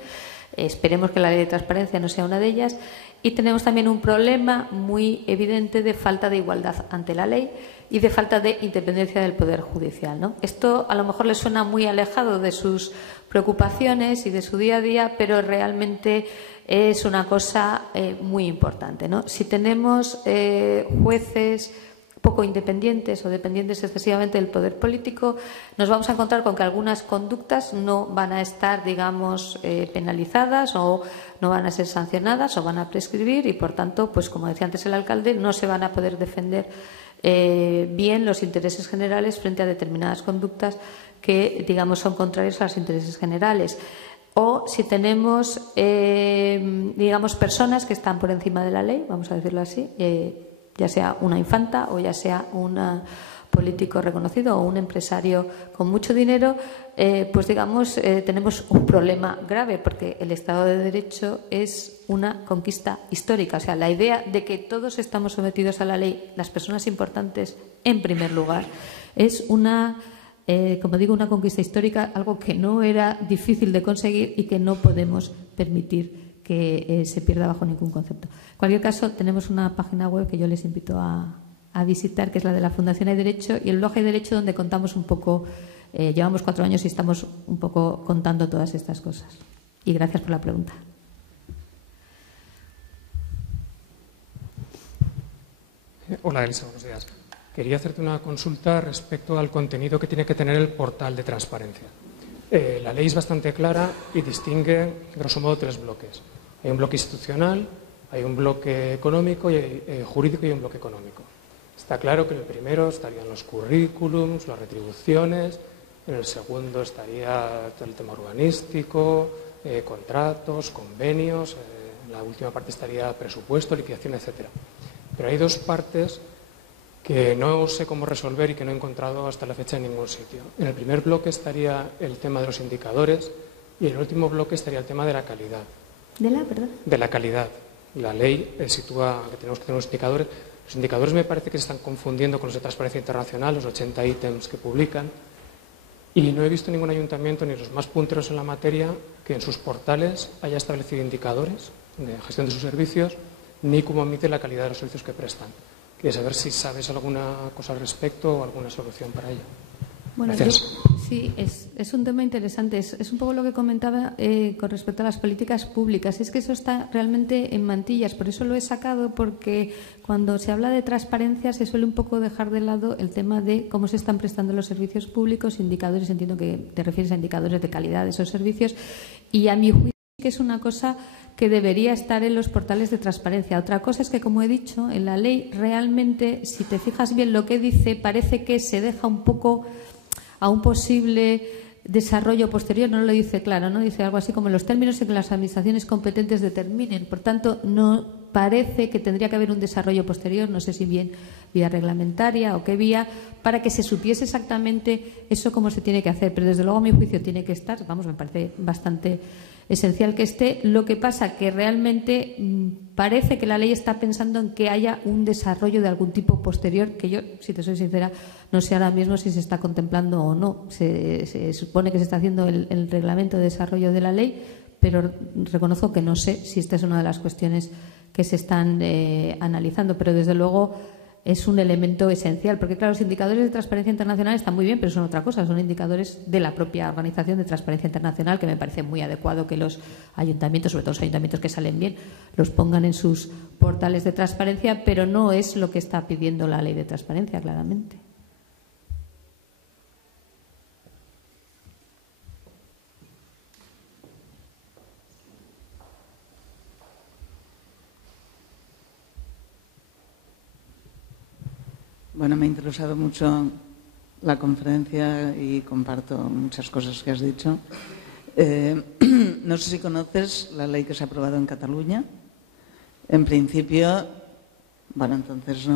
Esperemos que la ley de transparencia no sea una de ellas. Y tenemos también un problema muy evidente de falta de igualdad ante la ley y de falta de independencia del Poder Judicial, ¿no? Esto a lo mejor le suena muy alejado de sus preocupaciones y de su día a día, pero realmente es una cosa muy importante, ¿no? Si tenemos jueces poco independientes o dependientes excesivamente del poder político, nos vamos a encontrar con que algunas conductas no van a estar, digamos, penalizadas o no van a ser sancionadas o van a prescribir y, por tanto, pues como decía antes el alcalde, no se van a poder defender bien los intereses generales frente a determinadas conductas que, digamos, son contrarias a los intereses generales. O si tenemos, digamos, personas que están por encima de la ley, vamos a decirlo así, ya sea una infanta o ya sea un político reconocido o un empresario con mucho dinero, pues digamos, tenemos un problema grave porque el Estado de Derecho es una conquista histórica. O sea, la idea de que todos estamos sometidos a la ley, las personas importantes en primer lugar, es una, como digo, una conquista histórica, algo que no era difícil de conseguir y que no podemos permitir que se pierda bajo ningún concepto. En cualquier caso, tenemos una página web que yo les invito a visitar, que es la de la Fundación Hay Derecho, y el blog Hay Derecho, donde contamos un poco, llevamos 4 años y estamos un poco contando todas estas cosas. Y gracias por la pregunta. Hola, Elisa, buenos días. Quería hacerte una consulta respecto al contenido que tiene que tener el portal de transparencia. La ley es bastante clara y distingue, grosso modo, 3 bloques. Hay un bloque institucional, hay un bloque económico, jurídico y un bloque económico. Está claro que en el primero estarían los currículums, las retribuciones, en el segundo estaría el tema urbanístico, contratos, convenios, en la última parte estaría presupuesto, liquidación, etcétera. Pero hay 2 partes que no sé cómo resolver y que no he encontrado hasta la fecha en ningún sitio. En el primer bloque estaría el tema de los indicadores y en el último bloque estaría el tema de la calidad. ¿De la, perdón? De la calidad. La ley sitúa que tenemos que tener unos indicadores. Los indicadores me parece que se están confundiendo con los de Transparencia Internacional, los 80 ítems que publican. Y no he visto ningún ayuntamiento, ni los más punteros en la materia, que en sus portales haya establecido indicadores de gestión de sus servicios, ni cómo mide la calidad de los servicios que prestan. Quería saber si sabes alguna cosa al respecto o alguna solución para ello. Bueno, sí, es un tema interesante. Es un poco lo que comentaba con respecto a las políticas públicas. Es que eso está realmente en mantillas. Por eso lo he sacado, porque cuando se habla de transparencia se suele un poco dejar de lado el tema de cómo se están prestando los servicios públicos, indicadores. Entiendo que te refieres a indicadores de calidad de esos servicios. Y a mi juicio que es una cosa que debería estar en los portales de transparencia. Otra cosa es que, como he dicho, en la ley realmente, si te fijas bien lo que dice, parece que se deja un poco a un posible desarrollo posterior, no lo dice claro, ¿no? Dice algo así como los términos en que las administraciones competentes determinen. Por tanto, no parece que tendría que haber un desarrollo posterior, no sé si bien vía reglamentaria o qué vía, para que se supiese exactamente eso cómo se tiene que hacer. Pero desde luego, a mi juicio, tiene que estar, vamos, me parece bastante esencial que esté. Lo que pasa que realmente parece que la ley está pensando en que haya un desarrollo de algún tipo posterior, que yo, si te soy sincera, no sé ahora mismo si se está contemplando o no. Se supone que se está haciendo el reglamento de desarrollo de la ley, pero reconozco que no sé si esta es una de las cuestiones que se están analizando, pero desde luego es un elemento esencial, porque claro, los indicadores de transparencia internacional están muy bien, pero son otra cosa, son indicadores de la propia Organización de Transparencia Internacional, que me parece muy adecuado que los ayuntamientos, sobre todo los ayuntamientos que salen bien, los pongan en sus portales de transparencia, pero no es lo que está pidiendo la ley de transparencia, claramente. Bueno, me ha interesado mucho la conferencia y comparto muchas cosas que has dicho. No sé si conoces la ley que se ha aprobado en Cataluña. En principio, bueno, entonces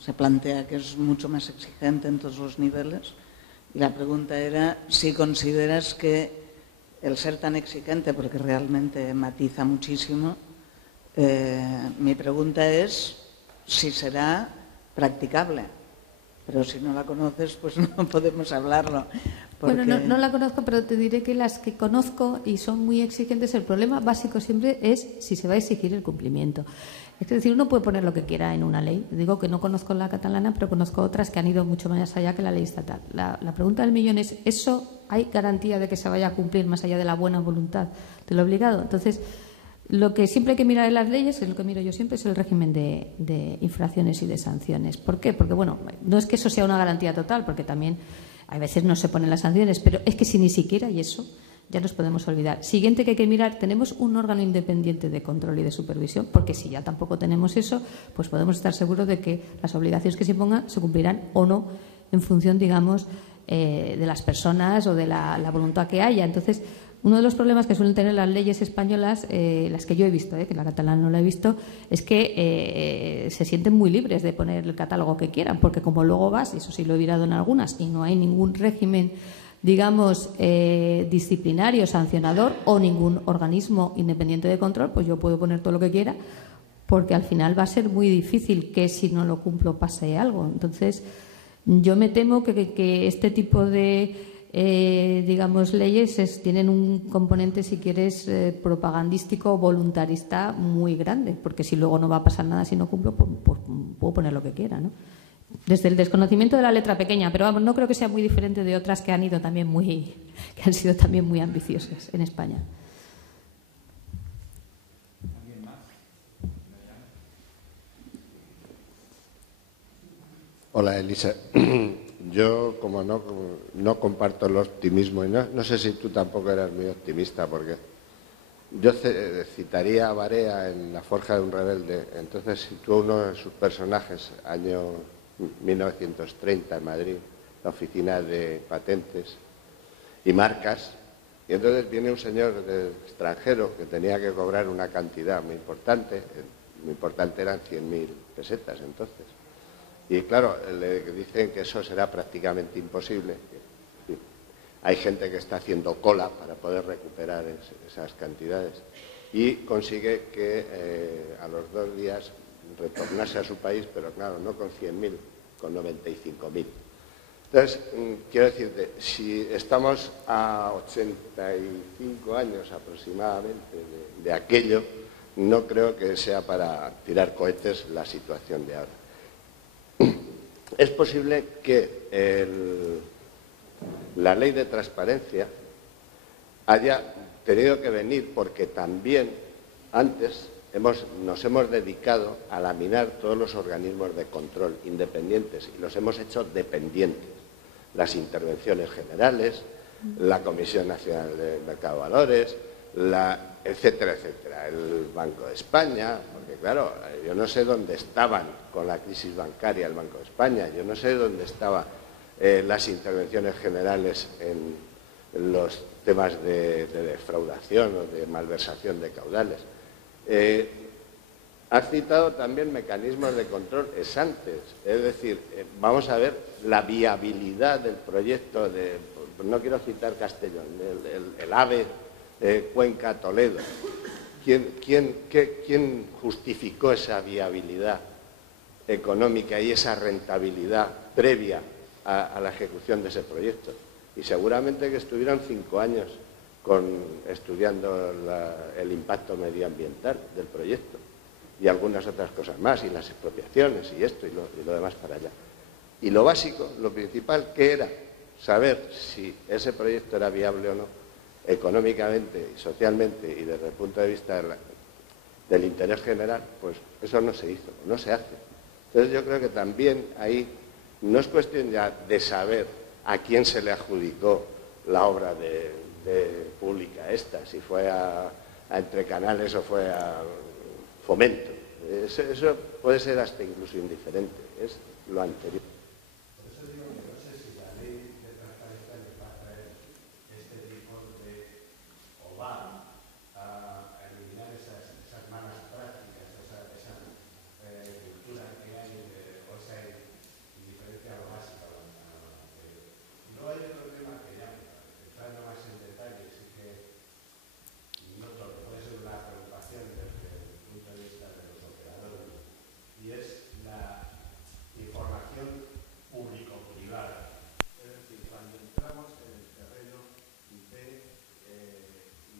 se plantea que es mucho más exigente en todos los niveles. Y la pregunta era si consideras que el ser tan exigente, porque realmente matiza muchísimo, mi pregunta es si será practicable, pero si no la conoces, pues no podemos hablarlo. Porque... Bueno, no la conozco, pero te diré que las que conozco y son muy exigentes, el problema básico siempre es si se va a exigir el cumplimiento. Es decir, uno puede poner lo que quiera en una ley. Digo que no conozco la catalana, pero conozco otras que han ido mucho más allá que la ley estatal. La pregunta del millón es, ¿eso hay garantía de que se vaya a cumplir más allá de la buena voluntad del obligado? Entonces, lo que siempre hay que mirar en las leyes, es lo que miro yo siempre, es el régimen de infracciones y de sanciones. ¿Por qué? Porque, bueno, no es que eso sea una garantía total, porque también a veces no se ponen las sanciones, pero es que si ni siquiera hay eso, ya nos podemos olvidar. Siguiente que hay que mirar, ¿tenemos un órgano independiente de control y de supervisión? Porque si ya tampoco tenemos eso, pues podemos estar seguros de que las obligaciones que se pongan se cumplirán o no en función, digamos, de las personas o de la voluntad que haya. Entonces, uno de los problemas que suelen tener las leyes españolas, las que yo he visto, que la catalana no la he visto, es que se sienten muy libres de poner el catálogo que quieran, porque como luego vas, y eso sí lo he mirado en algunas, y no hay ningún régimen, digamos, disciplinario, sancionador o ningún organismo independiente de control, pues yo puedo poner todo lo que quiera, porque al final va a ser muy difícil que si no lo cumplo pase algo. Entonces, yo me temo que este tipo de digamos, leyes tienen un componente, si quieres, propagandístico o voluntarista muy grande, porque si luego no va a pasar nada si no cumplo, pues puedo poner lo que quiera, ¿no? Desde el desconocimiento de la letra pequeña, pero vamos, no creo que sea muy diferente de otras que han sido también muy ambiciosas en España. Hola, Elisa. Yo, como no comparto el optimismo, y no sé si tú tampoco eras muy optimista, porque yo citaría a Barea en La forja de un rebelde. Entonces situó uno de sus personajes, año 1930 en Madrid, la oficina de patentes y marcas, y entonces viene un señor del extranjero que tenía que cobrar una cantidad muy importante eran 100.000 pesetas entonces. Y claro, le dicen que eso será prácticamente imposible. Hay gente que está haciendo cola para poder recuperar esas cantidades. Y consigue que a los 2 días retornase a su país, pero claro, no con 100.000, con 95.000. Entonces, quiero decirte, si estamos a 85 años aproximadamente de aquello, no creo que sea para tirar cohetes la situación de ahora. Es posible que la ley de transparencia haya tenido que venir porque también antes nos hemos dedicado a laminar todos los organismos de control independientes y los hemos hecho dependientes. Las intervenciones generales, la Comisión Nacional de Mercado de Valores, etcétera, etcétera, el Banco de España, porque claro, yo no sé dónde estaban con la crisis bancaria el Banco de España, yo no sé dónde estaban las intervenciones generales los temas de defraudación o de malversación de caudales. Has citado también mecanismos de control ex ante, es decir, vamos a ver la viabilidad del proyecto no quiero citar Castellón, el AVE Cuenca-Toledo. ¿Quién justificó esa viabilidad económica y esa rentabilidad previa a la ejecución de ese proyecto? Y seguramente que estuvieron 5 años estudiando el impacto medioambiental del proyecto y algunas otras cosas más, y las expropiaciones y esto y lo demás para allá. Y lo básico, lo principal, ¿qué era? Saber si ese proyecto era viable o no, económicamente y socialmente y desde el punto de vista del interés general, pues eso no se hizo, no se hace. Entonces yo creo que también ahí no es cuestión ya de saber a quién se le adjudicó la obra pública esta, si fue a Entre Canales o fue a Fomento. Eso puede ser hasta incluso indiferente, es lo anterior. Por eso digo que no sé si la ley de transparencia le va a traer este tipo de, o va a eliminar esas malas prácticas, esa cultura que hay, o esa indiferencia a lo básico. Y luego hay otro tema que ya, entrando más en detalle, sí que no todo, puede ser una preocupación desde el punto de vista de los operadores, y es la información público-privada. Es decir, cuando entramos en el terreno de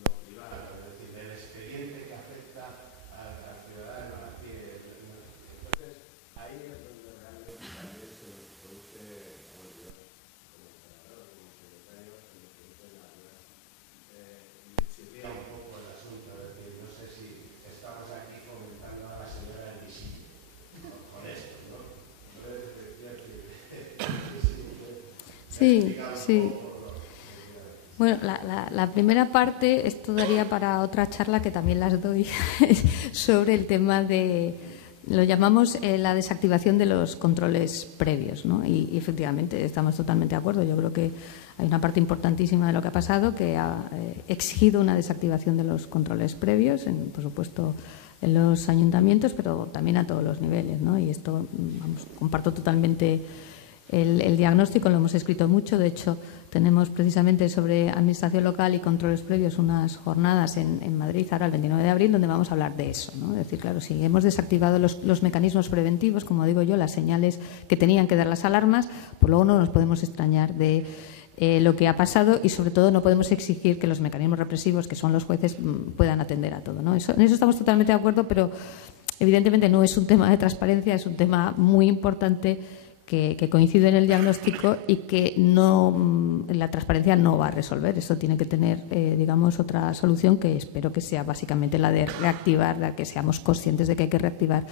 lo privado, es decir, del expediente que afecta al ciudadano, a ti. Entonces, ahí es donde realmente también se nos produce, como operador, como secretario, se nos producen algunas chirría un poco el asunto, es decir, no sé si estamos aquí comentando a la señora Elisillo con esto, ¿no? Sí, sí. Bueno, la primera parte, esto daría para otra charla que también las doy, sobre el tema de, lo llamamos la desactivación de los controles previos, ¿no? Y efectivamente estamos totalmente de acuerdo. Yo creo que hay una parte importantísima de lo que ha pasado que ha exigido una desactivación de los controles previos, por supuesto en los ayuntamientos, pero también a todos los niveles, ¿no? Y esto, vamos, comparto totalmente el diagnóstico, lo hemos escrito mucho. De hecho, tenemos precisamente sobre administración local y controles previos unas jornadas en Madrid ahora el 29 de abril donde vamos a hablar de eso, ¿no? Es decir, claro, si hemos desactivado los mecanismos preventivos, como digo yo, las señales que tenían que dar las alarmas, pues luego no nos podemos extrañar de lo que ha pasado, y sobre todo no podemos exigir que los mecanismos represivos, que son los jueces, puedan atender a todo, ¿no? En eso estamos totalmente de acuerdo, pero evidentemente no es un tema de transparencia, es un tema muy importante que coincide en el diagnóstico y que la transparencia no va a resolver. Esto tiene que tener, digamos, otra solución, que espero que sea básicamente la de reactivar, la que seamos conscientes de que hay que reactivar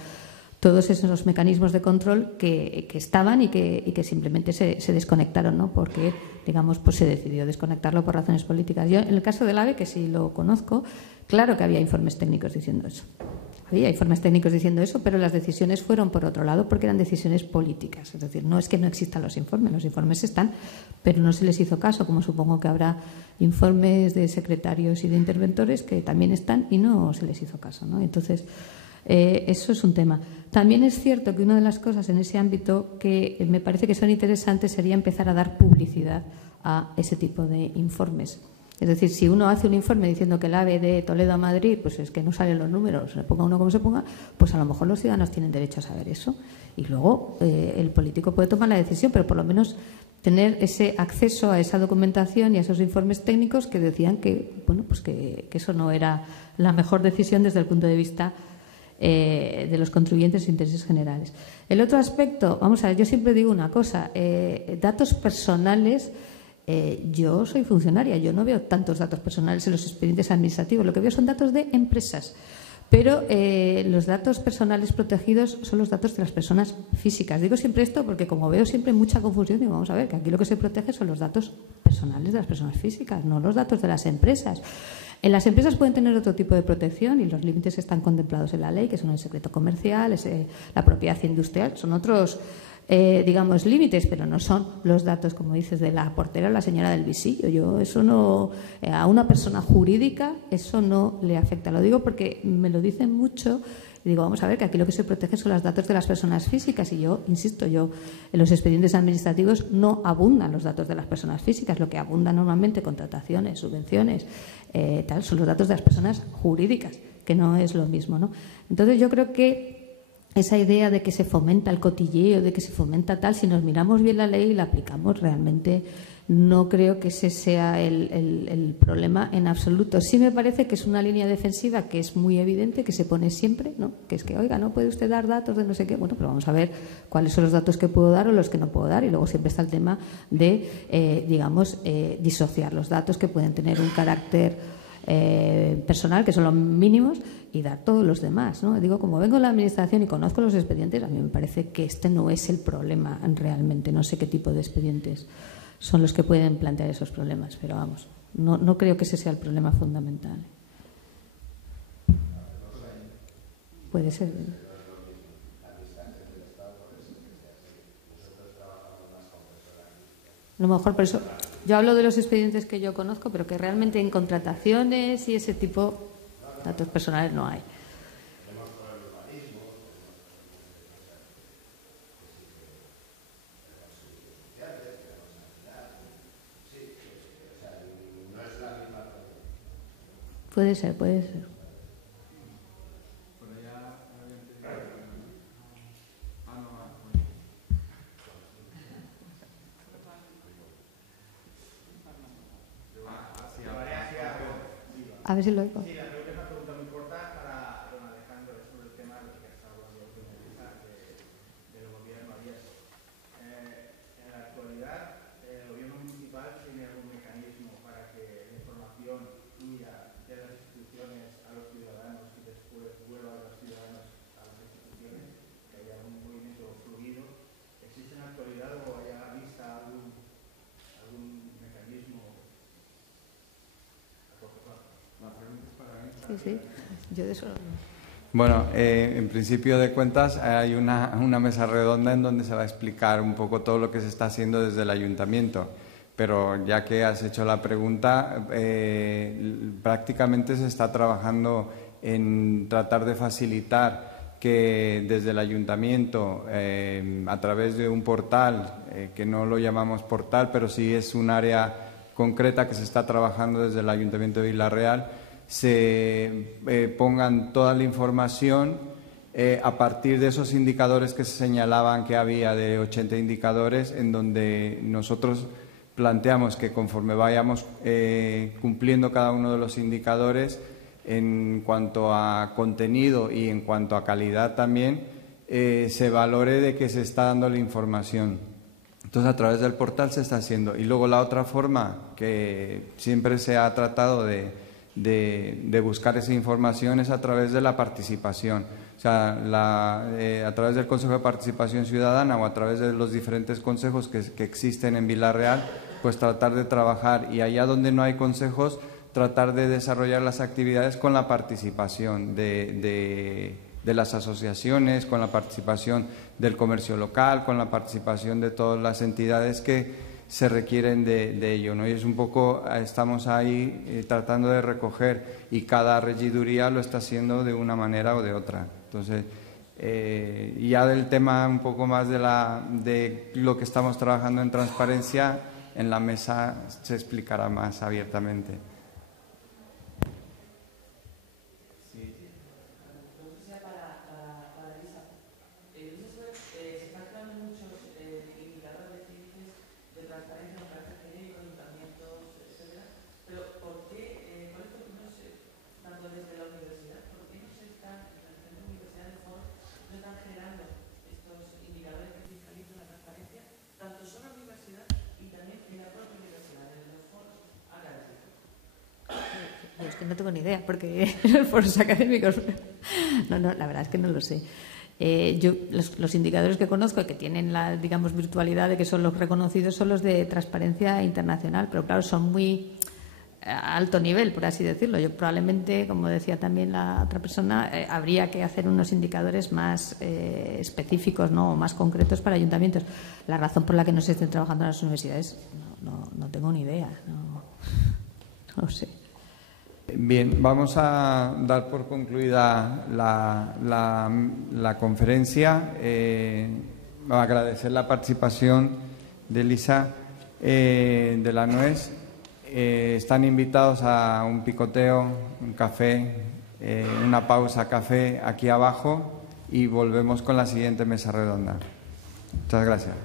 todos esos mecanismos de control que estaban y que simplemente se desconectaron, ¿no? Porque, digamos, pues se decidió desconectarlo por razones políticas. Yo, en el caso del AVE, que sí lo conozco, claro que había informes técnicos diciendo eso. Había informes técnicos diciendo eso, pero las decisiones fueron por otro lado porque eran decisiones políticas. Es decir, no es que no existan los informes están, pero no se les hizo caso, como supongo que habrá informes de secretarios y de interventores que también están y no se les hizo caso, ¿no? Entonces, eso es un tema. También es cierto que una de las cosas en ese ámbito que me parece que son interesantes sería empezar a dar publicidad a ese tipo de informes. Es decir, si uno hace un informe diciendo que el AVE de Toledo a Madrid, pues es que no salen los números, se ponga uno como se ponga, pues a lo mejor los ciudadanos tienen derecho a saber eso. Y luego el político puede tomar la decisión, pero por lo menos tener ese acceso a esa documentación y a esos informes técnicos que decían que, bueno, pues que eso no era la mejor decisión desde el punto de vista de los contribuyentes e intereses generales. El otro aspecto, vamos a ver, yo siempre digo una cosa, datos personales. Yo soy funcionaria, yo no veo tantos datos personales en los expedientes administrativos, lo que veo son datos de empresas, pero los datos personales protegidos son los datos de las personas físicas. Digo siempre esto porque como veo siempre mucha confusión, digo, vamos a ver, que aquí lo que se protege son los datos personales de las personas físicas, no los datos de las empresas. En las empresas pueden tener otro tipo de protección y los límites están contemplados en la ley, que son el secreto comercial, la propiedad industrial, son otros digamos, límites, pero no son los datos, como dices, de la portera o la señora del visillo. Eso no, a una persona jurídica eso no le afecta. Lo digo porque me lo dicen mucho. Y digo, vamos a ver, que aquí lo que se protege son los datos de las personas físicas. Y yo, insisto, en los expedientes administrativos no abundan los datos de las personas físicas. Lo que abunda normalmente, contrataciones, subvenciones, son los datos de las personas jurídicas, que no es lo mismo, ¿no? Entonces, yo creo que esa idea de que se fomenta el cotilleo, de que se fomenta tal, si nos miramos bien la ley y la aplicamos realmente, no creo que ese sea el problema en absoluto. Sí me parece que es una línea defensiva que es muy evidente, que se pone siempre, ¿no? Que es que, oiga, no puede usted dar datos de no sé qué. Bueno, pero vamos a ver cuáles son los datos que puedo dar o los que no puedo dar. Y luego siempre está el tema de, disociar los datos que pueden tener un carácter personal, que son los mínimos, y dar todos los demás, ¿no? Digo, como vengo de la administración y conozco los expedientes, a mí me parece que este no es el problema realmente. No sé qué tipo de expedientes son los que pueden plantear esos problemas, pero vamos, no creo que ese sea el problema fundamental. Puede ser. A lo mejor por eso yo hablo de los expedientes que yo conozco, pero que realmente en contrataciones y ese tipo de datos personales no hay. Puede ser, puede ser. A ver si lo oigo. Sí, la pregunta muy corta para don Alejandro sobre el tema de lo que está hablando del gobierno abierto. En la actualidad, ¿el gobierno municipal tiene algún mecanismo para que la información fluya de las instituciones a los ciudadanos y después vuelva a los ciudadanos a las instituciones? Que haya un movimiento fluido. ¿Existe en la actualidad o haya vista algún mecanismo a corto plazo? Sí, yo de eso. Bueno, en principio de cuentas hay una mesa redonda en donde se va a explicar un poco todo lo que se está haciendo desde el ayuntamiento. Pero ya que has hecho la pregunta, prácticamente se está trabajando en tratar de facilitar que desde el ayuntamiento, a través de un portal, que no lo llamamos portal, pero sí es un área concreta que se está trabajando desde el Ayuntamiento de Vila-real, se pongan toda la información a partir de esos indicadores que se señalaban que había, de 80 indicadores, en donde nosotros planteamos que conforme vayamos cumpliendo cada uno de los indicadores, en cuanto a contenido y en cuanto a calidad también, se valore de que se está dando la información. Entonces, a través del portal se está haciendo. Y luego la otra forma que siempre se ha tratado de buscar esa información es a través de la participación. O sea, a través del Consejo de Participación Ciudadana o a través de los diferentes consejos que existen en Vila-real, pues tratar de trabajar, y allá donde no hay consejos, tratar de desarrollar las actividades con la participación de las asociaciones, con la participación del comercio local, con la participación de todas las entidades que se requieren de ello, ¿no? Y es un poco, estamos ahí tratando de recoger, y cada regiduría lo está haciendo de una manera o de otra. Entonces, ya del tema un poco más de lo que estamos trabajando en transparencia, en la mesa se explicará más abiertamente. Es que no tengo ni idea, porque los foros académicos. No, la verdad es que no lo sé. Yo los indicadores que conozco que tienen la, digamos, virtualidad de que son los reconocidos son los de Transparencia Internacional, pero claro, son muy a alto nivel, por así decirlo. Yo probablemente, como decía también la otra persona, habría que hacer unos indicadores más específicos, ¿no?, o más concretos para ayuntamientos. La razón por la que no se estén trabajando en las universidades no tengo ni idea, no sé. Bien, vamos a dar por concluida la conferencia. Agradecer la participación de Elisa de la Nuez. Están invitados a un picoteo, un café, una pausa café aquí abajo y volvemos con la siguiente mesa redonda. Muchas gracias.